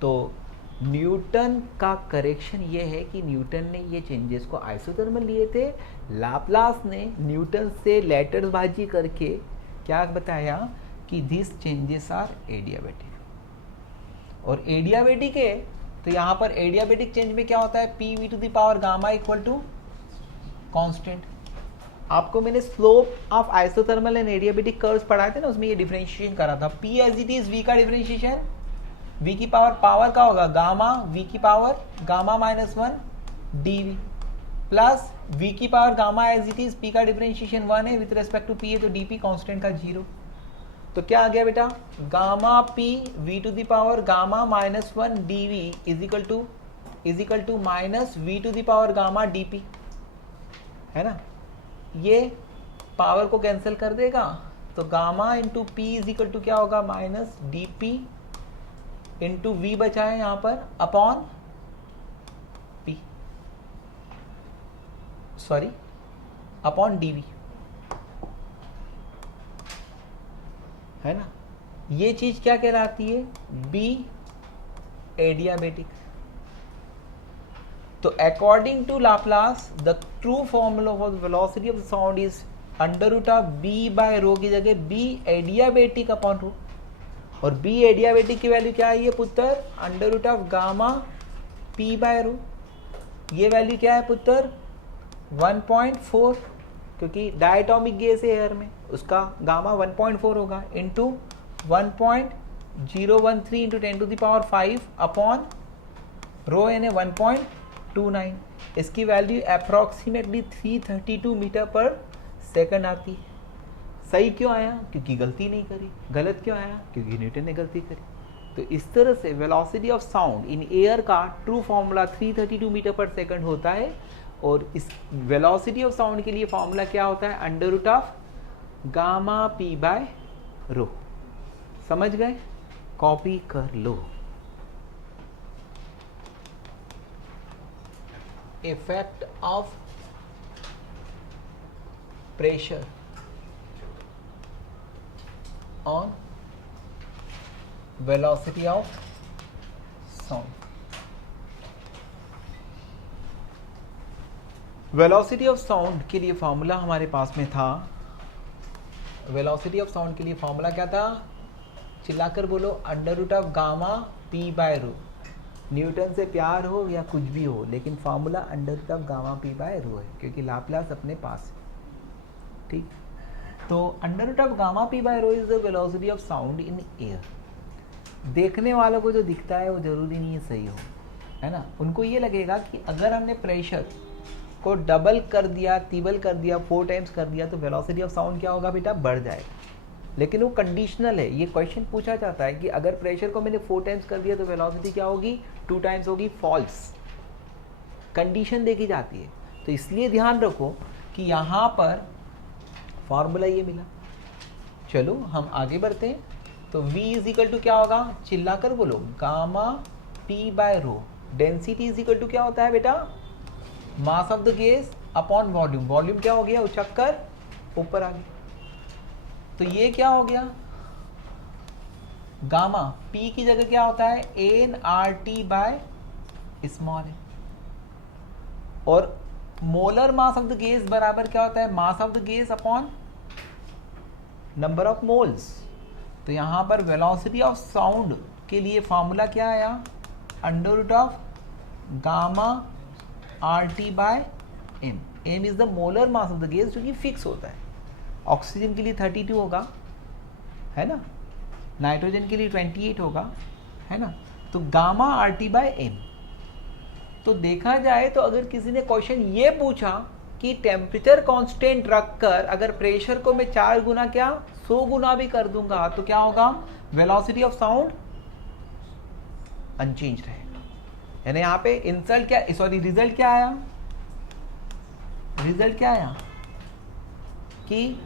तो न्यूटन का करेक्शन ये है कि न्यूटन ने ये चेंजेस को आइसोथर्मल लिए थे। लाप्लास ने न्यूटन से लेटरबाजी करके क्या बताया कि दिस चेंजेस आर एडियाबेटिक, और एडियाबेटिक है तो यहाँ पर एडियाबेटिक चेंज में क्या होता है, p v to the power gamma equal to constant. आपको मैंने slope of isothermal and adiabatic curves पढ़ाए थे ना, उसमें ये डिफरेंशिएशन करा था। P as it is, v का डिफरेंशिएशन v की पावर का होगा गामा v की power gamma minus 1 dv plus v की power gamma as it is, p का डिफरेंशिएशन 1 है विथ रेस्पेक्ट टू p है तो dp कांस्टेंट का 0। तो क्या आ गया बेटा, gamma p v to the power gamma minus 1 dv is equal to minus v to the power gamma dp, है ना। ये पावर को कैंसिल कर देगा तो gamma into p is equal to क्या होगा, माइनस dp इंटू वी बचा है यहाँ पर upon P, sorry upon DV, है ना। ये चीज क्या कहलाती है, बी एडियाबेटिक। तो according to Laplace the true formula for the velocity of the sound is under root of B by rho की जगह बी एडियाबेटिक अपॉन रो, और बी एडियाबेटिक की वैल्यू क्या आई है पुत्र, under root of gamma P by rho. ये value क्या है पुत्र, 1.4, क्योंकि डायटोमिक गैस है एयर में, उसका गामा 1.4 होगा into 1.013 into 10 to the power 5 upon rho यानी 1.29। इसकी वैल्यू अप्रॉक्सीमेटली 332 मीटर पर सेकंड आती है। सही क्यों आया, क्योंकि गलती नहीं करी। गलत क्यों आया, क्योंकि न्यूटन ने गलती करी। तो इस तरह से velocity of sound in air का ट्रू फॉर्मूला 332 मीटर पर सेकंड होता है, और इस वेलोसिटी ऑफ साउंड के लिए फॉर्मूला क्या होता है, under root of gamma P by rho. समझ गए, कॉपी कर लो। Effect of pressure on velocity of sound। Velocity of sound के लिए फॉर्मूला हमारे पास में था, वेलोसिटी ऑफ साउंड के लिए फॉर्मूला क्या था, चिल्लाकर बोलो, under root of gamma P by rho. Newton से प्यार हो या कुछ भी हो, लेकिन formula under root of gamma P by rho है, क्योंकि लाप्लास अपने पास है। ठीक, तो under root of gamma P by rho is the velocity of sound in air. देखने वालों को जो दिखता है वो जरूरी नहीं है सही हो, है ना। उनको ये लगेगा कि अगर हमने प्रेशर को डबल कर दिया, ट्रिपल कर दिया, 4 टाइम्स कर दिया तो वेलोसिटी ऑफ साउंड क्या होगा बेटा, बढ़ जाएगा। लेकिन वो कंडीशनल है। ये क्वेश्चन पूछा जाता है कि अगर प्रेशर को मैंने 4 टाइम्स कर दिया तो वेलोसिटी क्या होगी, 2 टाइम्स होगी। फॉल्स, कंडीशन देखी जाती है। तो इसलिए ध्यान रखो कि यहाँ पर फॉर्मूला ये मिला। चलो हम आगे बढ़ते हैं। तो V इज इक्वल टू क्या होगा, चिल्लाकर बोलो, gamma P by rho. Density is equal to क्या होता है बेटा, mass of the gas upon volume. Volume क्या हो गया, उछक्कर ऊपर आ गया। तो ये क्या हो गया, गामा P की जगह क्या होता है, nRT बाय स्मॉल है। और molar mass of the gas बराबर क्या होता है, मास of the gas upon number of moles. तो यहां पर वेलोसिटी ऑफ साउंड के लिए फॉर्मूला क्या आया, under root of gamma RT by m। m is the molar mass of the gas, जो कि फिक्स होता है। ऑक्सीजन के लिए 32 होगा, है ना, नाइट्रोजन के लिए 28 होगा, है ना। तो गामा RT बाय m। तो देखा जाए तो अगर किसी ने क्वेश्चन ये पूछा कि टेम्परेचर कांस्टेंट रखकर अगर प्रेशर को मैं 4 गुना क्या 100 गुना भी कर दूंगा तो क्या होगा, वेलोसिटी ऑफ साउंड अनचेंज रहेगा। यानी यहाँ पे इंसल्ट क्या, सॉरी रिजल्ट क्या आया, रिजल्ट क्या आया कि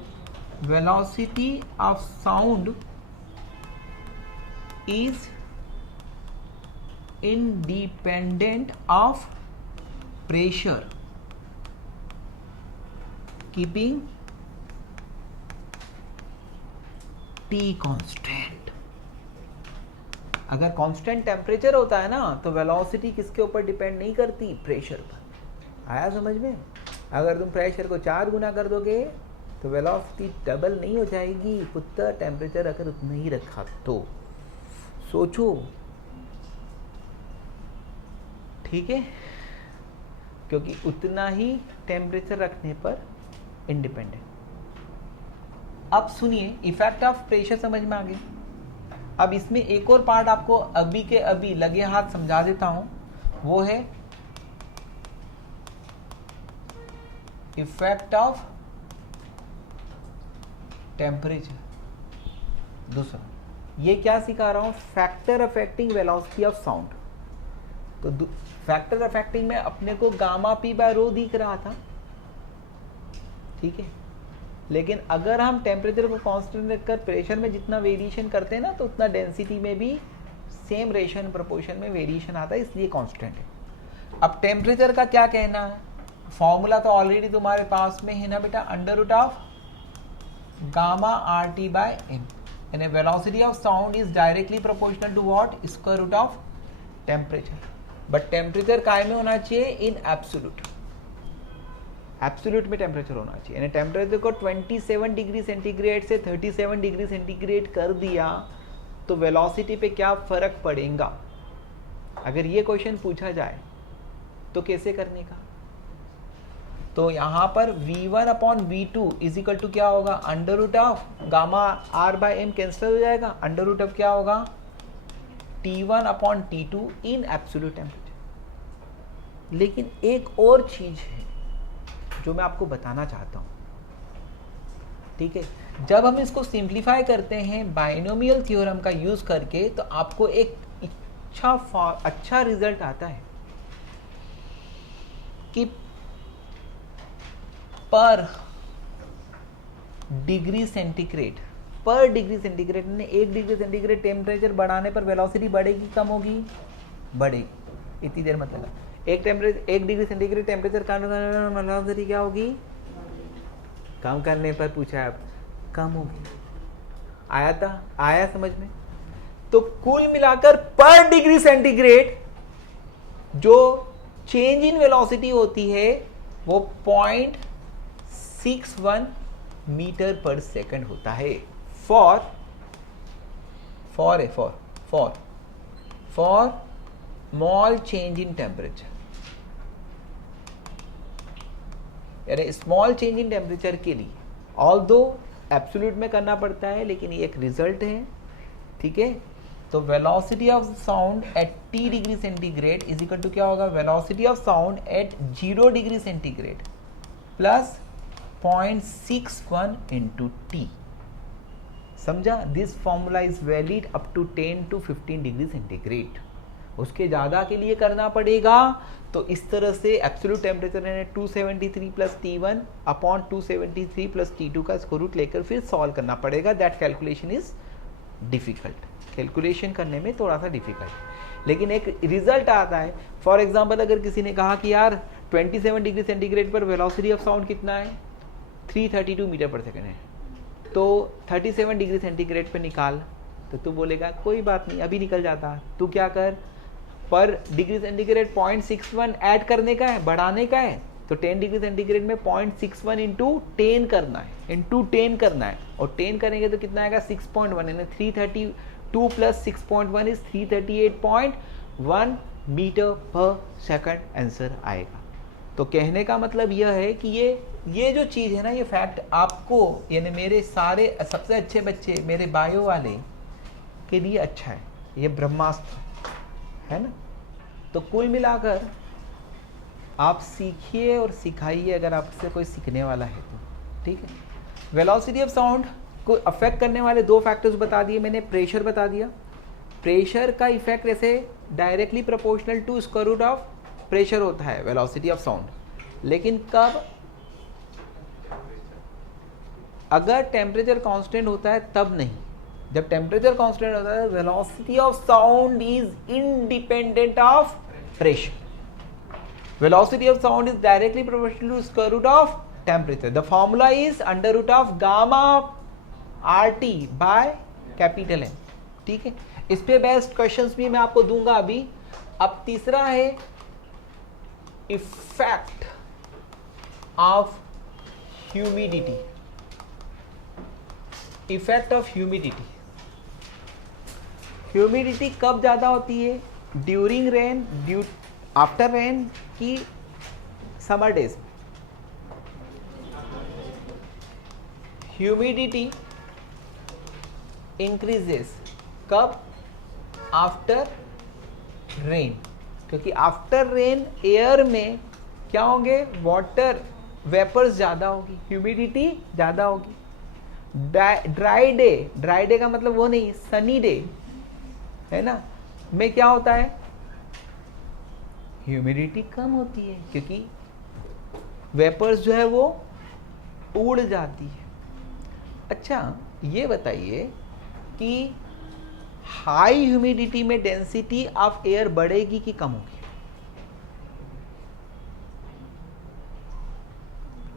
velocity of sound is independent of pressure keeping T constant। अगर कांस्टेंट टेम्परेचर होता है ना तो वेलोसिटी किसके ऊपर डिपेंड नहीं करती, प्रेशर पर। आया समझ में। अगर तुम प्रेशर को 4 गुना कर दोगे तो वेलोसिटी डबल नहीं हो जाएगी पुत्र, टेम्परेचर अगर उतना ही रखा तो। सोचो, ठीक है, क्योंकि उतना ही टेम्परेचर रखने पर इंडिपेंडेंट। अब सुनिए, इफेक्ट ऑफ प्रेशर समझ में आ गई। अब इसमें एक और पार्ट आपको अभी के अभी लगे हाथ समझा देता हूं, वो है इफेक्ट ऑफ टेम्परेचर। दूसरा, ये क्या सिखा रहा हूं, factor affecting velocity of sound. तो फैक्टर अफेक्टिंग में अपने को गामा पी बाय रो दिख रहा था, ठीक है, लेकिन अगर हम टेम्परेचर को कांस्टेंट रखकर प्रेशर में जितना वेरिएशन करते हैं ना, तो उतना डेंसिटी में भी सेम रेशियो एंड प्रोपोर्शन में वेरिएशन आता है, इसलिए कांस्टेंट है। अब टेम्परेचर का क्या कहना है, फॉर्मूला तो ऑलरेडी तुम्हारे पास में है ना बेटा, under root of gamma R T by M, यानी velocity of sound is directly proportional to what, square root of temperature. But temperature काय में होना चाहिए, इन एब्सोल्यूट, एब्सोल्यूट में टेम्परेचर होना चाहिए। यानी टेम्परेचर को 27 डिग्री सेंटीग्रेड से 37 डिग्री सेंटीग्रेड कर दिया तो वेलोसिटी पे क्या फर्क पड़ेगा, अगर ये क्वेश्चन पूछा जाए तो कैसे करने का। तो यहाँ पर v1 upon v2 is equal to क्या होगा, under root of gamma r by m cancel हो जाएगा, अंडर रूट ऑफ क्या होगा, t1 upon t2 in absolute temperature. लेकिन एक और चीज है जो मैं आपको बताना चाहता हूं, ठीक है, जब हम इसको सिंप्लीफाई करते हैं बाइनोमियल थ्योरम का यूज करके, तो आपको एक अच्छा रिजल्ट आता है कि पर डिग्री सेंटीग्रेड ने 1 डिग्री सेंटीग्रेड टेम्परेचर बढ़ाने पर वेलोसिटी बढ़ेगी कम होगी, बढ़ेगी। इतनी देर मतलब 1 डिग्री सेंटीग्रेड टेम्परेचर वेलोसिटी क्या होगी, कम करने पर पूछा है, कम होगी। आया समझ में। तो कुल मिलाकर पर डिग्री सेंटीग्रेड जो चेंज इन वेलोसिटी होती है वो 0.61 मीटर पर सेकंड होता है for small change in temperature. यानी स्मॉल चेंज इन टेम्परेचर के लिए ऑल्दो एब्सोल्यूट में करना पड़ता है, लेकिन ये एक रिजल्ट है, ठीक है। तो velocity of sound at t degree centigrade is equal to क्या होगा, velocity of sound at 0 degree centigrade plus 0.61 into T. समझा, this formula is valid up to 10 to 15 degree centigrade. उसके ज़्यादा के लिए करना पड़ेगा तो इस तरह से एब्सोल्यूट टेम्परेचर यानी 273 plus T1 upon 273 plus T2 का स्क्वायर रूट लेकर फिर सॉल्व करना पड़ेगा। That calculation is difficult, calculation करने में थोड़ा सा डिफिकल्ट, लेकिन एक रिजल्ट आता है। फॉर एग्जाम्पल अगर किसी ने कहा कि यार 27 डिग्री सेंटीग्रेड पर वेलोसिटी ऑफ साउंड कितना है, 332 मीटर पर सेकेंड है, तो 37 डिग्री सेंटीग्रेड पर निकाल, तो तू बोलेगा कोई बात नहीं अभी निकल जाता। तू क्या कर, पर डिग्री सेंटीग्रेड 0.61 ऐड करने का है, बढ़ाने का है, तो 10 डिग्री सेंटीग्रेड में 0.61 इंटू 10 करना है, और 10 करेंगे तो कितना आएगा 6.1, यानी 332 प्लस 6.1 इज 338.1 मीटर पर सेकंड आंसर आएगा। तो कहने का मतलब यह है कि ये जो चीज़ है ना, ये फैक्ट आपको यानी मेरे सारे सबसे अच्छे बच्चे मेरे बायो वाले के लिए अच्छा है, ये ब्रह्मास्त्र है ना। तो कुल मिलाकर आप सीखिए और सिखाइए अगर आपसे कोई सीखने वाला है तो, ठीक है। वेलोसिटी ऑफ साउंड को अफेक्ट करने वाले 2 फैक्टर्स बता दिए मैंने, प्रेशर बता दिया, प्रेशर का इफेक्ट ऐसे directly proportional to square root of pressure होता है वेलोसिटी ऑफ साउंड, लेकिन कब, अगर टेम्परेचर कांस्टेंट होता है तब नहीं। जब टेम्परेचर कांस्टेंट होता है velocity of sound is independent of pressure, velocity of sound is directly proportional to square root of temperature. The formula is under root of gamma R T by capital m, ठीक है। इस पे best questions भी मैं आपको दूंगा अभी। अब तीसरा है effect of humidity. Effect of humidity. Humidity कब ज़्यादा होती है? ड्यूरिंग रेन, आफ्टर रेन की समर डेज। ह्यूमिडिटी इंक्रीजेस कब? आफ्टर रेन, क्योंकि आफ्टर रेन एयर में क्या होंगे? वाटर वेपर्स ज़्यादा होगी, ह्यूमिडिटी ज़्यादा होगी। ड्राई डे का मतलब वो नहीं, सनी डे है ना, में क्या होता है? ह्यूमिडिटी कम होती है, क्योंकि वेपर्स जो है वो उड़ जाती है। अच्छा ये बताइए कि हाई ह्यूमिडिटी में डेंसिटी ऑफ एयर बढ़ेगी कि कम होगी?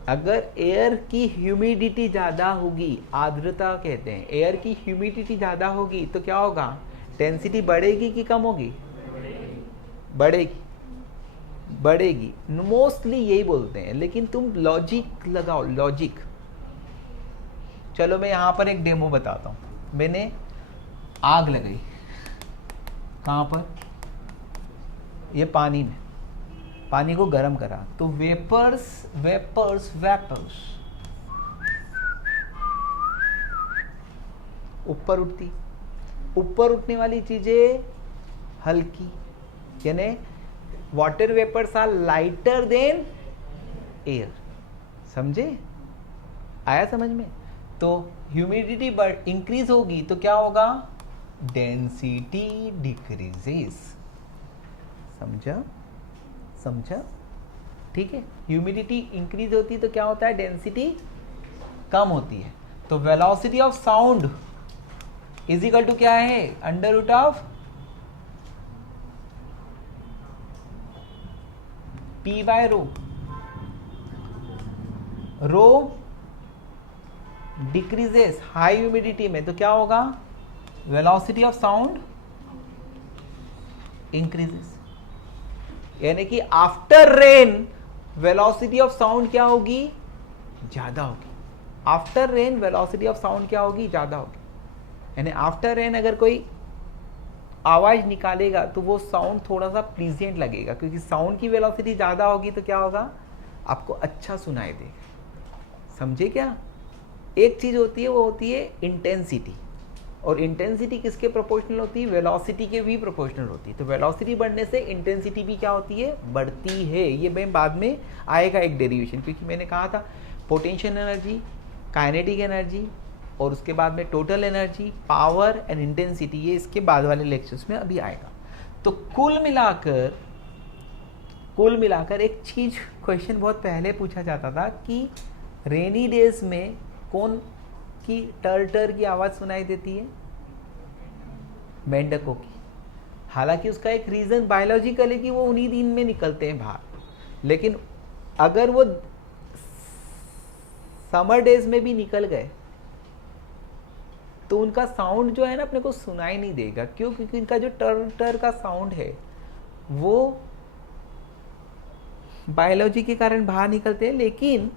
अगर एयर की ह्यूमिडिटी ज़्यादा होगी, आर्द्रता कहते हैं, एयर की ह्यूमिडिटी ज़्यादा होगी तो क्या होगा? डेंसिटी बढ़ेगी कि कम होगी? बढ़ेगी, बढ़ेगी। मोस्टली यही बोलते हैं, लेकिन तुम लॉजिक लगाओ, लॉजिक। चलो मैं यहाँ पर एक डेमो बताता हूँ। मैंने आग लगाई, कहाँ पर? ये पानी में, पानी को गर्म करा तो वेपर्स ऊपर उठती। ऊपर उठने वाली चीजें हल्की, यानी water vapours are lighter than air. समझे? आया समझ में? तो ह्यूमिडिटी इंक्रीज होगी तो क्या होगा? Density decreases. समझा? समझा? ठीक है। ह्यूमिडिटी इंक्रीज होती तो क्या होता है? डेंसिटी कम होती है। तो velocity of sound is equal to क्या है? Under root of p by rho. Rho decreases high humidity में तो क्या होगा? Velocity of sound increases. यानी कि after rain velocity of sound क्या होगी? ज्यादा होगी। After rain velocity of sound क्या होगी? ज्यादा होगी। यानी आफ्टर रेन अगर कोई आवाज निकालेगा तो वो साउंड थोड़ा सा प्लीजेंट लगेगा, क्योंकि साउंड की वेलोसिटी ज्यादा होगी तो क्या होगा? आपको अच्छा सुनाई देगा। समझे क्या? एक चीज होती है, वो होती है इंटेंसिटी, और इंटेंसिटी किसके प्रोपोर्शनल होती है? वेलोसिटी के भी प्रोपोर्शनल होती है। तो वेलोसिटी बढ़ने से इंटेंसिटी भी क्या होती है? बढ़ती है। ये मैं बाद में आएगा एक डेरिवेशन, क्योंकि मैंने कहा था पोटेंशियल एनर्जी, काइनेटिक एनर्जी, और उसके बाद में total energy, power and intensity, ये इसके बाद वाले लेक्चर्स में अभी आएगा। तो कुल मिलाकर एक चीज क्वेश्चन बहुत पहले पूछा जाता था कि रेनी डेज में कौन की टर की आवाज सुनाई देती है? मेंढकों की। हालांकि उसका एक रीजन बायोलॉजिकल है कि वो उन्हीं दिन में निकलते हैं बाहर, लेकिन अगर वो समर डेज में भी निकल गए तो उनका साउंड जो है ना अपने को सुनाई नहीं देगा। क्यों? क्योंकि इनका जो टर का साउंड है वो बायोलॉजी के कारण बाहर निकलते हैं, लेकिन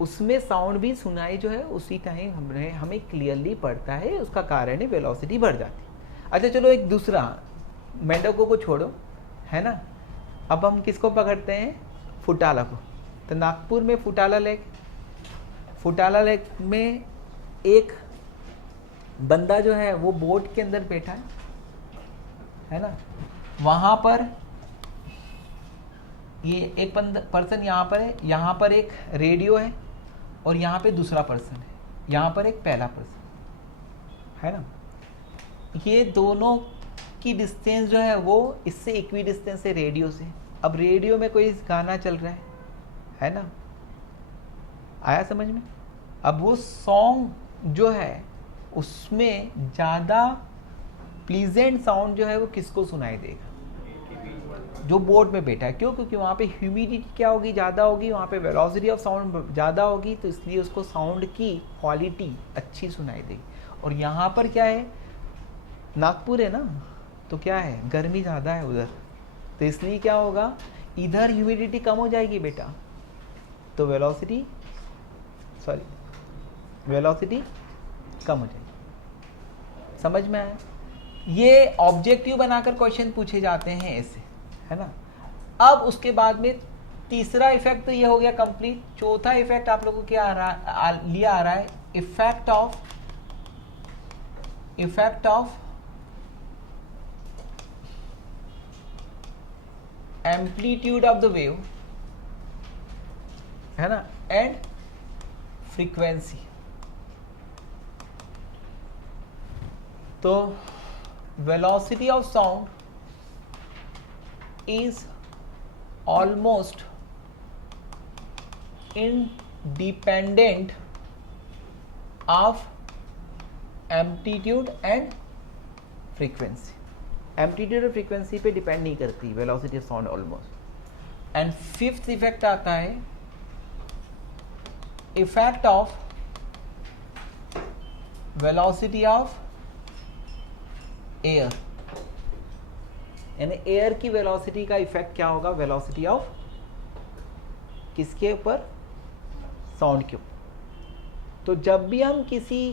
उसमें साउंड भी सुनाई जो है उसी टाइम हमें क्लियरली पड़ता है। उसका कारण है वेलोसिटी बढ़ जाती है। अच्छा चलो एक दूसरा, मेंढकों को छोड़ो, है ना। अब हम किसको पकड़ते हैं? फुटाला को। तो नागपुर में फुटाला लेक में एक बंदा जो है वो बोट के अंदर बैठा है ना। वहां पर ये एक पर्सन यहाँ पर है, यहाँ पर एक रेडियो है, और यहाँ पे दूसरा पर्सन है, यहाँ पर एक पहला पर्सन है ना। ये दोनों की डिस्टेंस जो है वो इससे इक्वी डिस्टेंस है रेडियो से। अब रेडियो में कोई गाना चल रहा है ना। आया समझ में? अब वो सॉन्ग जो है उसमें ज़्यादा प्लीजेंट साउंड जो है वो किसको सुनाई देगा? जो बोट में बैठा है। क्यों? क्योंकि वहाँ पे ह्यूमिडिटी क्या होगी? ज़्यादा होगी, वहाँ पे वेलोसिटी ऑफ साउंड ज़्यादा होगी, तो इसलिए उसको साउंड की क्वालिटी अच्छी सुनाई देगी। और यहाँ पर क्या है? नागपुर है ना, तो क्या है? गर्मी ज़्यादा है उधर, तो इसलिए क्या होगा? इधर ह्यूमिडिटी कम हो जाएगी बेटा, तो वेलोसिटी कम हो जाएगी। समझ में आया? ये ऑब्जेक्टिव बनाकर क्वेश्चन पूछे जाते हैं ऐसे, है ना। अब उसके बाद में तीसरा इफेक्ट तो ये हो गया कंप्लीट। चौथा इफेक्ट आप लोगों को क्या आ रहा है effect of amplitude of the wave, है ना, एंड फ्रीक्वेंसी। तो velocity of sound is almost independent of amplitude and frequency. Amplitude और फ्रीक्वेंसी पे डिपेंड नहीं करती velocity of sound almost. And fifth effect आता है effect of velocity of air, यानी एयर की वेलोसिटी का इफेक्ट क्या होगा वेलोसिटी ऑफ किसके ऊपर, साउंड के ऊपर। तो जब भी हम किसी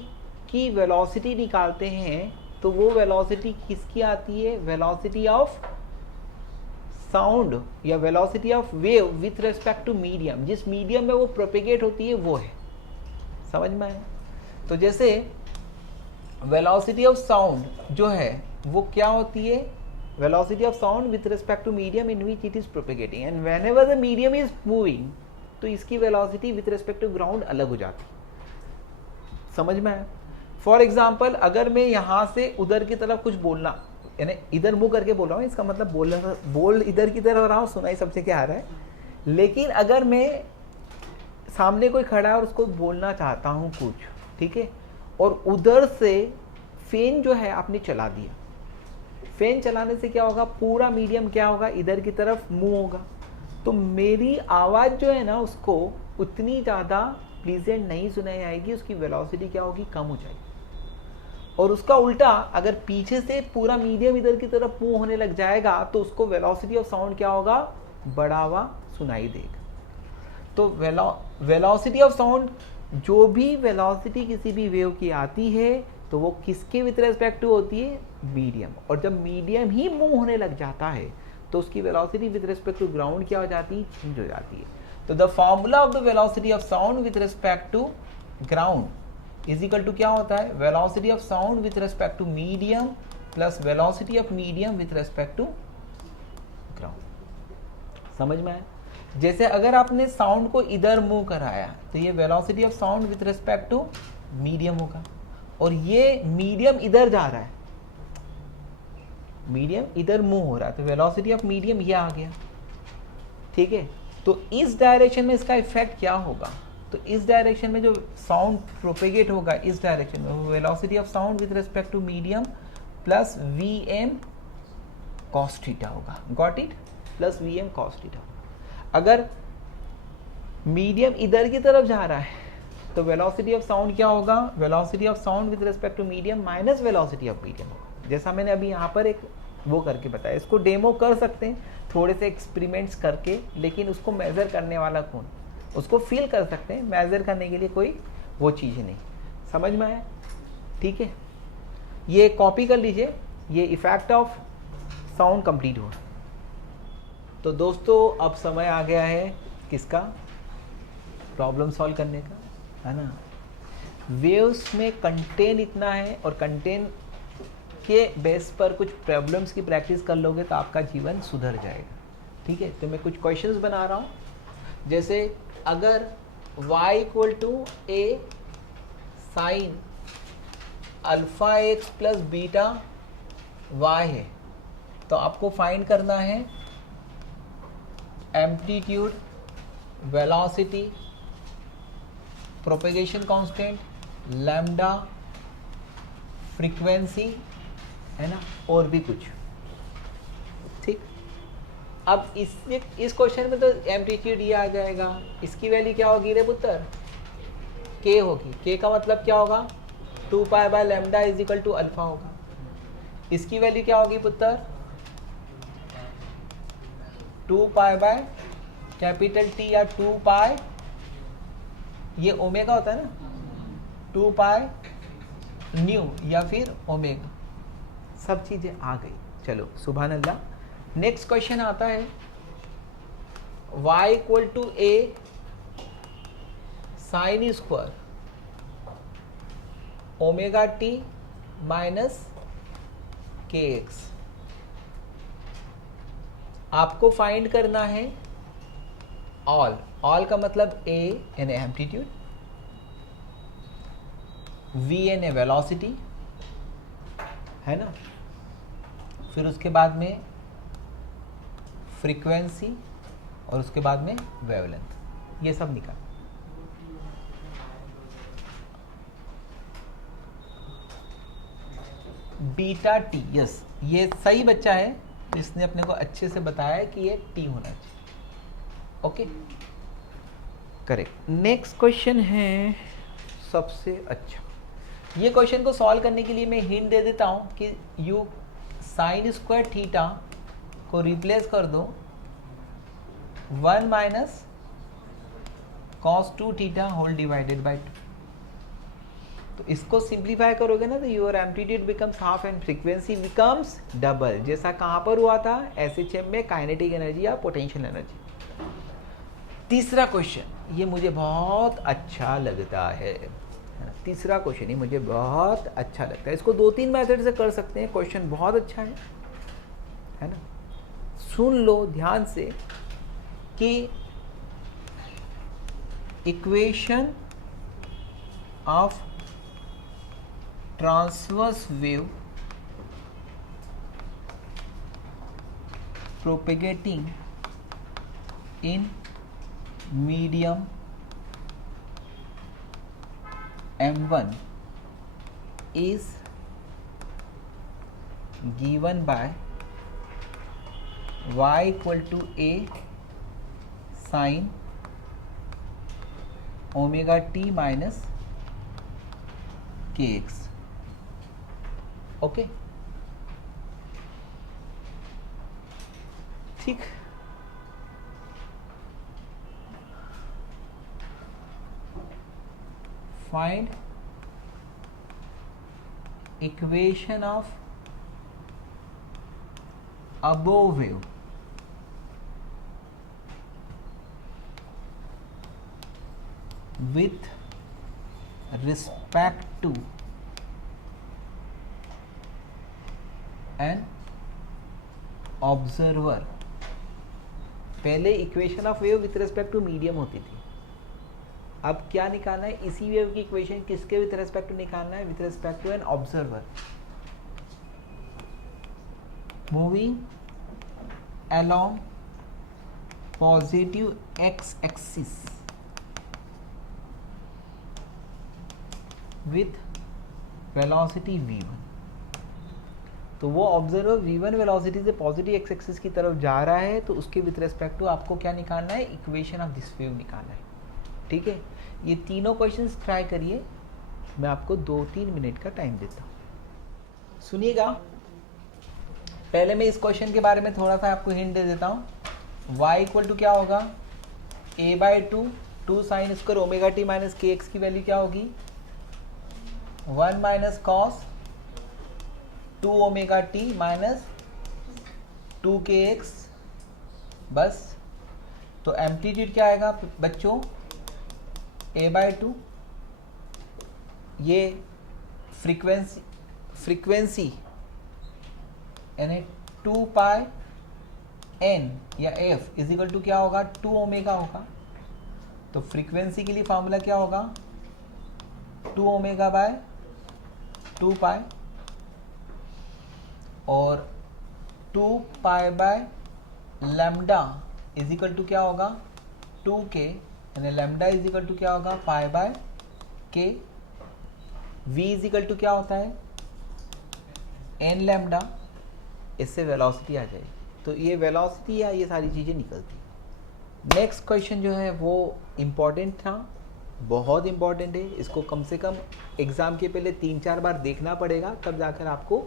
की वेलोसिटी निकालते हैं तो वो वेलोसिटी किसकी आती है, वेलोसिटी ऑफ साउंड या velocity of wave with respect to medium, जिस मीडियम में वो प्रोपेगेट होती है वो है। समझ में आया? तो जैसे वेलोसिटी ऑफ साउंड जो है वो क्या होती है, velocity of sound with respect to medium in which it is propagating, and whenever the medium is moving तो इसकी velocity with respect to ground अलग हो जाती। समझ में आया? फॉर एग्जाम्पल अगर मैं यहाँ से उधर की तरफ कुछ बोलना, यानी इधर मुंह करके बोल रहा हूँ, इसका मतलब बोल इधर की तरफ रहा हूँ, सुनाई सबसे क्या आ रहा है। लेकिन अगर मैं सामने कोई खड़ा है और उसको बोलना चाहता हूँ कुछ, ठीक है, और उधर से फैन जो है आपने चला दिया, फैन चलाने से क्या होगा, पूरा मीडियम क्या होगा, इधर की तरफ मूव होगा। तो मेरी आवाज़ जो है ना उसको उतनी ज़्यादा प्लीजेंट नहीं सुनाई आएगी, उसकी वेलोसिटी क्या होगी, कम हो जाएगी। और उसका उल्टा अगर पीछे से पूरा मीडियम इधर की तरफ मूव होने लग जाएगा तो उसको वेलोसिटी ऑफ साउंड क्या होगा, बढ़ा हुआ सुनाई देगा। तो वेलोसिटी ऑफ साउंड, जो भी वेलोसिटी किसी भी वेव की आती है तो वो किसके विथ रेस्पेक्ट टू होती है, मीडियम। और जब मीडियम ही मूव होने लग जाता है तो उसकी velocity with respect to ground क्या हो जाती है, चेंज हो जाती है। तो the formula of the velocity of sound with respect to ground is equal to क्या होता है, velocity of sound with respect to medium plus velocity of medium with respect to ground. समझ में आया? जैसे अगर आपने साउंड को इधर मूव कराया तो ये velocity of sound with respect to medium होगा, और ये मीडियम इधर जा रहा है, मीडियम इधर मूव हो रहा है, तो वेलोसिटी ऑफ मीडियम ये आ गया। ठीक है, तो इस डायरेक्शन में इसका इफेक्ट क्या होगा, तो इस डायरेक्शन में जो साउंड प्रोपेगेट होगा इस डायरेक्शन में, वो velocity of sound with respect to medium plus V M cos theta होगा। Got it? Plus V M cos theta. अगर मीडियम इधर की तरफ जा रहा है तो वेलोसिटी ऑफ साउंड क्या होगा, velocity of sound with respect to medium minus velocity of medium होगा। जैसा मैंने अभी यहाँ पर एक वो करके बताया, इसको डेमो कर सकते हैं थोड़े से एक्सपेरिमेंट्स करके, लेकिन उसको मेज़र करने वाला कौन, उसको फील कर सकते हैं, मेज़र करने के लिए कोई वो चीज़ नहीं। समझ में आया? ठीक है, ये कॉपी कर लीजिए, ये इफेक्ट ऑफ साउंड कंप्लीट हो। तो दोस्तों अब समय आ गया है किसका, प्रॉब्लम सॉल्व करने का, है ना। वेव्स में कंटेन इतना है और कंटेन के बेस पर कुछ प्रॉब्लम्स की प्रैक्टिस कर लोगे तो आपका जीवन सुधर जाएगा। ठीक है, तो मैं कुछ क्वेश्चंस बना रहा हूँ। जैसे अगर y equal to a sine alpha x plus beta y है, तो आपको फाइंड करना है amplitude, velocity, propagation constant, lambda, frequency, है ना, और भी कुछ। ठीक, अब इस क्वेश्चन में तो एम्पलीट्यूड ये आ जाएगा, इसकी वैल्यू क्या होगी रे पुत्र, के होगी। के का मतलब क्या होगा, 2 pi by lambda is equal to alpha होगा। इसकी वैल्यू क्या होगी पुत्र, 2 पाई बाय कैपिटल टी या 2 पाई, ये ओमेगा होता है ना, 2 पाई न्यू या फिर ओमेगा, सब चीजें आ गई। चलो सुभान अल्लाह। नेक्स्ट क्वेश्चन आता है y equal to a sine square omega T minus के एक्स। आपको फाइंड करना है ऑल का मतलब a यानी एम्पलीट्यूड, v यानी वेलोसिटी है ना, फिर उसके बाद में फ्रीक्वेंसी और उसके बाद में वेवलेंथ, ये सब निकाल। बीटा टी, यस ये सही बच्चा है, इसने अपने को अच्छे से बताया है कि ये टी होना चाहिए। Okay correct. नेक्स्ट क्वेश्चन है सबसे अच्छा। ये क्वेश्चन को सॉल्व करने के लिए मैं हिंट दे देता हूं कि यू साइन स्क्वायर थीटा को रिप्लेस कर दो 1 minus cos 2 theta whole divided by 2। तो इसको सिंप्लीफाई करोगे ना तो your amplitude becomes half and frequency becomes double. जैसा कहां पर हुआ था एसएचएम में काइनेटिक एनर्जी या पोटेंशियल एनर्जी। तीसरा क्वेश्चन ये मुझे बहुत अच्छा लगता है, तीसरा क्वेश्चन ही मुझे बहुत अच्छा लगता है। इसको 2-3 मेथड से कर सकते हैं, क्वेश्चन बहुत अच्छा है ना। सुन लो ध्यान से कि equation of transverse wave propagating in medium m1 is given by y equal to a sin omega t minus kx। Okay ठीक। Find equation of above wave with respect to an observer। पहले equation of wave with respect to medium होती थी, अब क्या निकालना है, इसी wave की इक्वेशन किसके विथ रेस्पेक्ट टू निकालना है, with respect to an observer moving along positive x axis with velocity v1। तो वो ऑब्जर्वर v1 वेलोसिटी से पॉजिटिव एक्स एक्सिस की तरफ जा रहा है, तो उसके विथ रेस्पेक्ट टू आपको क्या निकालना है, इक्वेशन ऑफ दिस वेव निकालना है। ठीक है, ये तीनों क्वेश्चंस ट्राई करिए, मैं आपको 2-3 मिनट का टाइम देता हूँ। सुनिएगा, पहले मैं इस क्वेश्चन के बारे में थोड़ा सा आपको हिंट दे देता हूँ। y इक्वल टू क्या होगा, a/2 2 sign square omega T minus के एक्स की वैल्यू क्या होगी, 1 minus cos 2 omega T minus 2 के एक्स। बस, तो एम्पलीट्यूड क्या आएगा बच्चों, a/2, ये फ्रीक्वेंसी यानी 2 पाई n या f इज इक्वल टू क्या होगा, 2 ओमेगा होगा। तो फ्रीक्वेंसी के लिए फॉर्मूला क्या होगा, 2 ओमेगा बाय 2 पाई, और 2 pi by lambda is equal to क्या होगा, 2k, यानी लैम्डा इज इक्वल टू क्या होगा, pi by k। v is equal to क्या होता है, n लैम्डा, इससे वेलोसिटी आ जाएगी। तो ये वेलोसिटी या ये सारी चीज़ें निकलती। नेक्स्ट क्वेश्चन जो है वो इम्पॉर्टेंट था, बहुत इम्पॉर्टेंट है, इसको कम से कम एग्ज़ाम के पहले 3-4 बार देखना पड़ेगा, तब जाकर आपको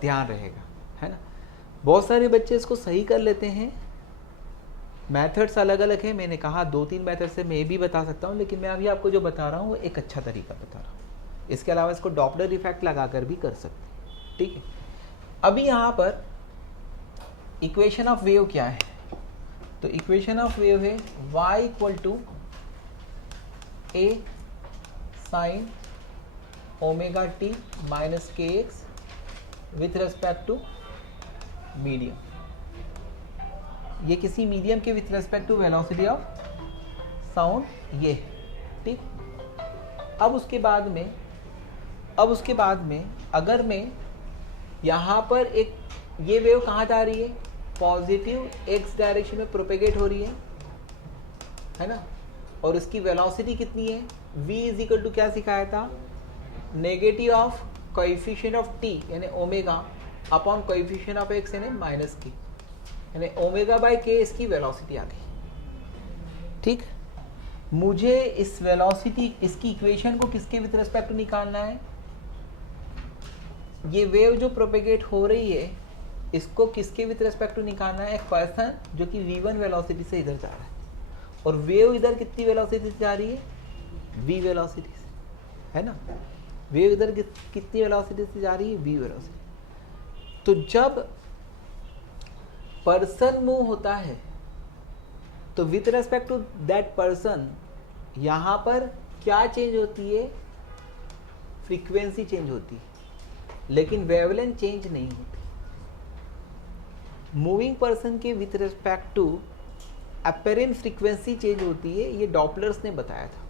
ध्यान रहेगा, है ना। बहुत सारे बच्चे इसको सही कर लेते हैं, मेथड्स अलग अलग है, मैंने कहा 2-3 मेथड से मैं भी बता सकता हूँ, लेकिन मैं अभी आपको जो बता रहा हूँ वो एक अच्छा तरीका बता रहा हूँ। इसके अलावा इसको डॉपलर इफेक्ट लगाकर भी कर सकते हैं, ठीक है। अभी यहाँ पर इक्वेशन ऑफ वेव क्या है, तो इक्वेशन ऑफ वेव है y equal to a sine omega T minus के X with respect to medium. ये किसी मीडियम के with respect to velocity of sound ये, ठीक। अब उसके बाद में अगर मैं यहाँ पर एक ये वेव कहाँ जा रही है, पॉजिटिव एक्स डायरेक्शन में प्रोपेगेट हो रही है ना, और इसकी वेलोसिटी कितनी है, v इज इक्वल टू क्या सिखाया था, negative of coefficient of t यानी omega upon coefficient of x यानी माइनस k, यानी ओमेगा बाय k इसकी वेलोसिटी आ गई, ठीक। मुझे इस वेलोसिटी, इसकी इक्वेशन को किसके विद रिस्पेक्ट टू निकालना है, ये वेव जो प्रोपेगेट हो रही है इसको किसके विद रिस्पेक्ट टू निकालना है, एक पर्सन जो कि v1 वेलोसिटी से इधर जा रहा है और वेव इधर कितनी वेलोसिटी से जा रही है, v वेलोसिटी से, है ना। वेव इधर कितनी वेलोसिटी से जा रही है, v वेलोसिटी। तो जब पर्सन मूव होता है तो with respect to that person यहाँ पर क्या चेंज होती है, फ्रीक्वेंसी चेंज होती है, लेकिन वेवलेंथ चेंज नहीं होती। मूविंग पर्सन के with respect to apparent frequency change होती है, ये डॉपलर्स ने बताया था।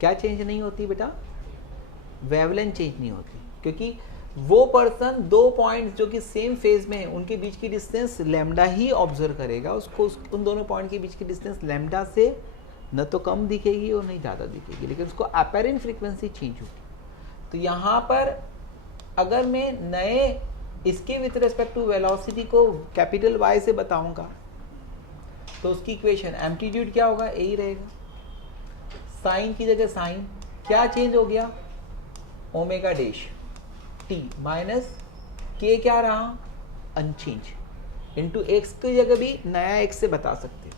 क्या चेंज नहीं होती बेटा, वेवलेंथ चेंज नहीं होती, क्योंकि वो पर्सन दो पॉइंट्स जो कि सेम फेज में है उनके बीच की डिस्टेंस लैम्डा ही ऑब्जर्व करेगा, उसको उन दोनों पॉइंट के बीच की डिस्टेंस लैम्डा से न तो कम दिखेगी और नहीं ज़्यादा दिखेगी, लेकिन उसको अपरेंट फ्रीक्वेंसी चेंज होगी। तो यहाँ पर अगर मैं नए इसके विथ रेस्पेक्ट टू वेलोसिटी को कैपिटल Y से बताऊंगा तो उसकी इक्वेशन एम्पलीट्यूड क्या होगा, ए ही रहेगा, साइन की जगह साइन क्या चेंज हो गया, ओमेगा डैश टी माइनस के क्या रहा, अनचेंज, इंटू एक्स की जगह भी नया एक्स से बता सकते हो,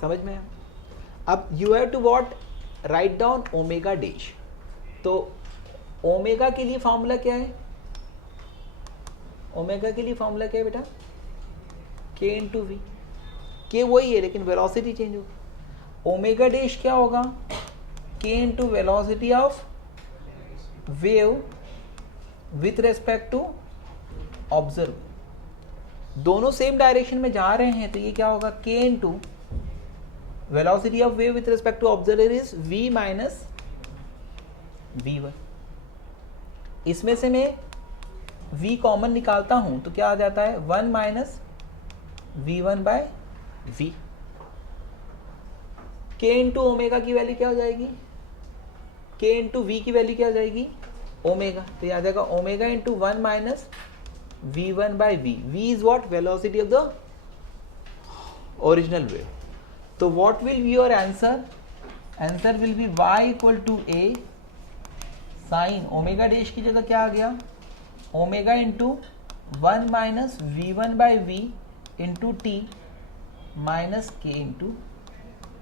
समझ में। अब you have to what, write down omega dash. तो ओमेगा के लिए फॉर्मूला क्या है, ओमेगा के लिए फॉर्मूला क्या है बेटा, के इंटू वी। के वही है लेकिन वेलोसिटी चेंज होगी। ओमेगा डैश क्या होगा, k into velocity of wave with respect to observe. दोनों सेम डायरेक्शन में जा रहे हैं तो ये क्या होगा, k into velocity of wave with respect to observer is v minus v1। इसमें से मैं v कॉमन निकालता हूं तो क्या आ जाता है, 1 minus v1 by v। k into omega की वैल्यू क्या हो जाएगी, k इंटू v की वैल्यू क्या हो जाएगी, ओमेगा। तो याद आएगा omega into 1 minus v1 by v। v is what, velocity of the original wave. तो what will be your answer, answer will be y equal to a sine omega dash की जगह क्या आ गया, omega into 1 minus v1 by v into T minus के into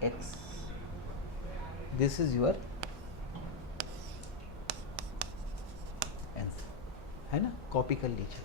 x. This is your answer, है ना। Copy कर लीजिए।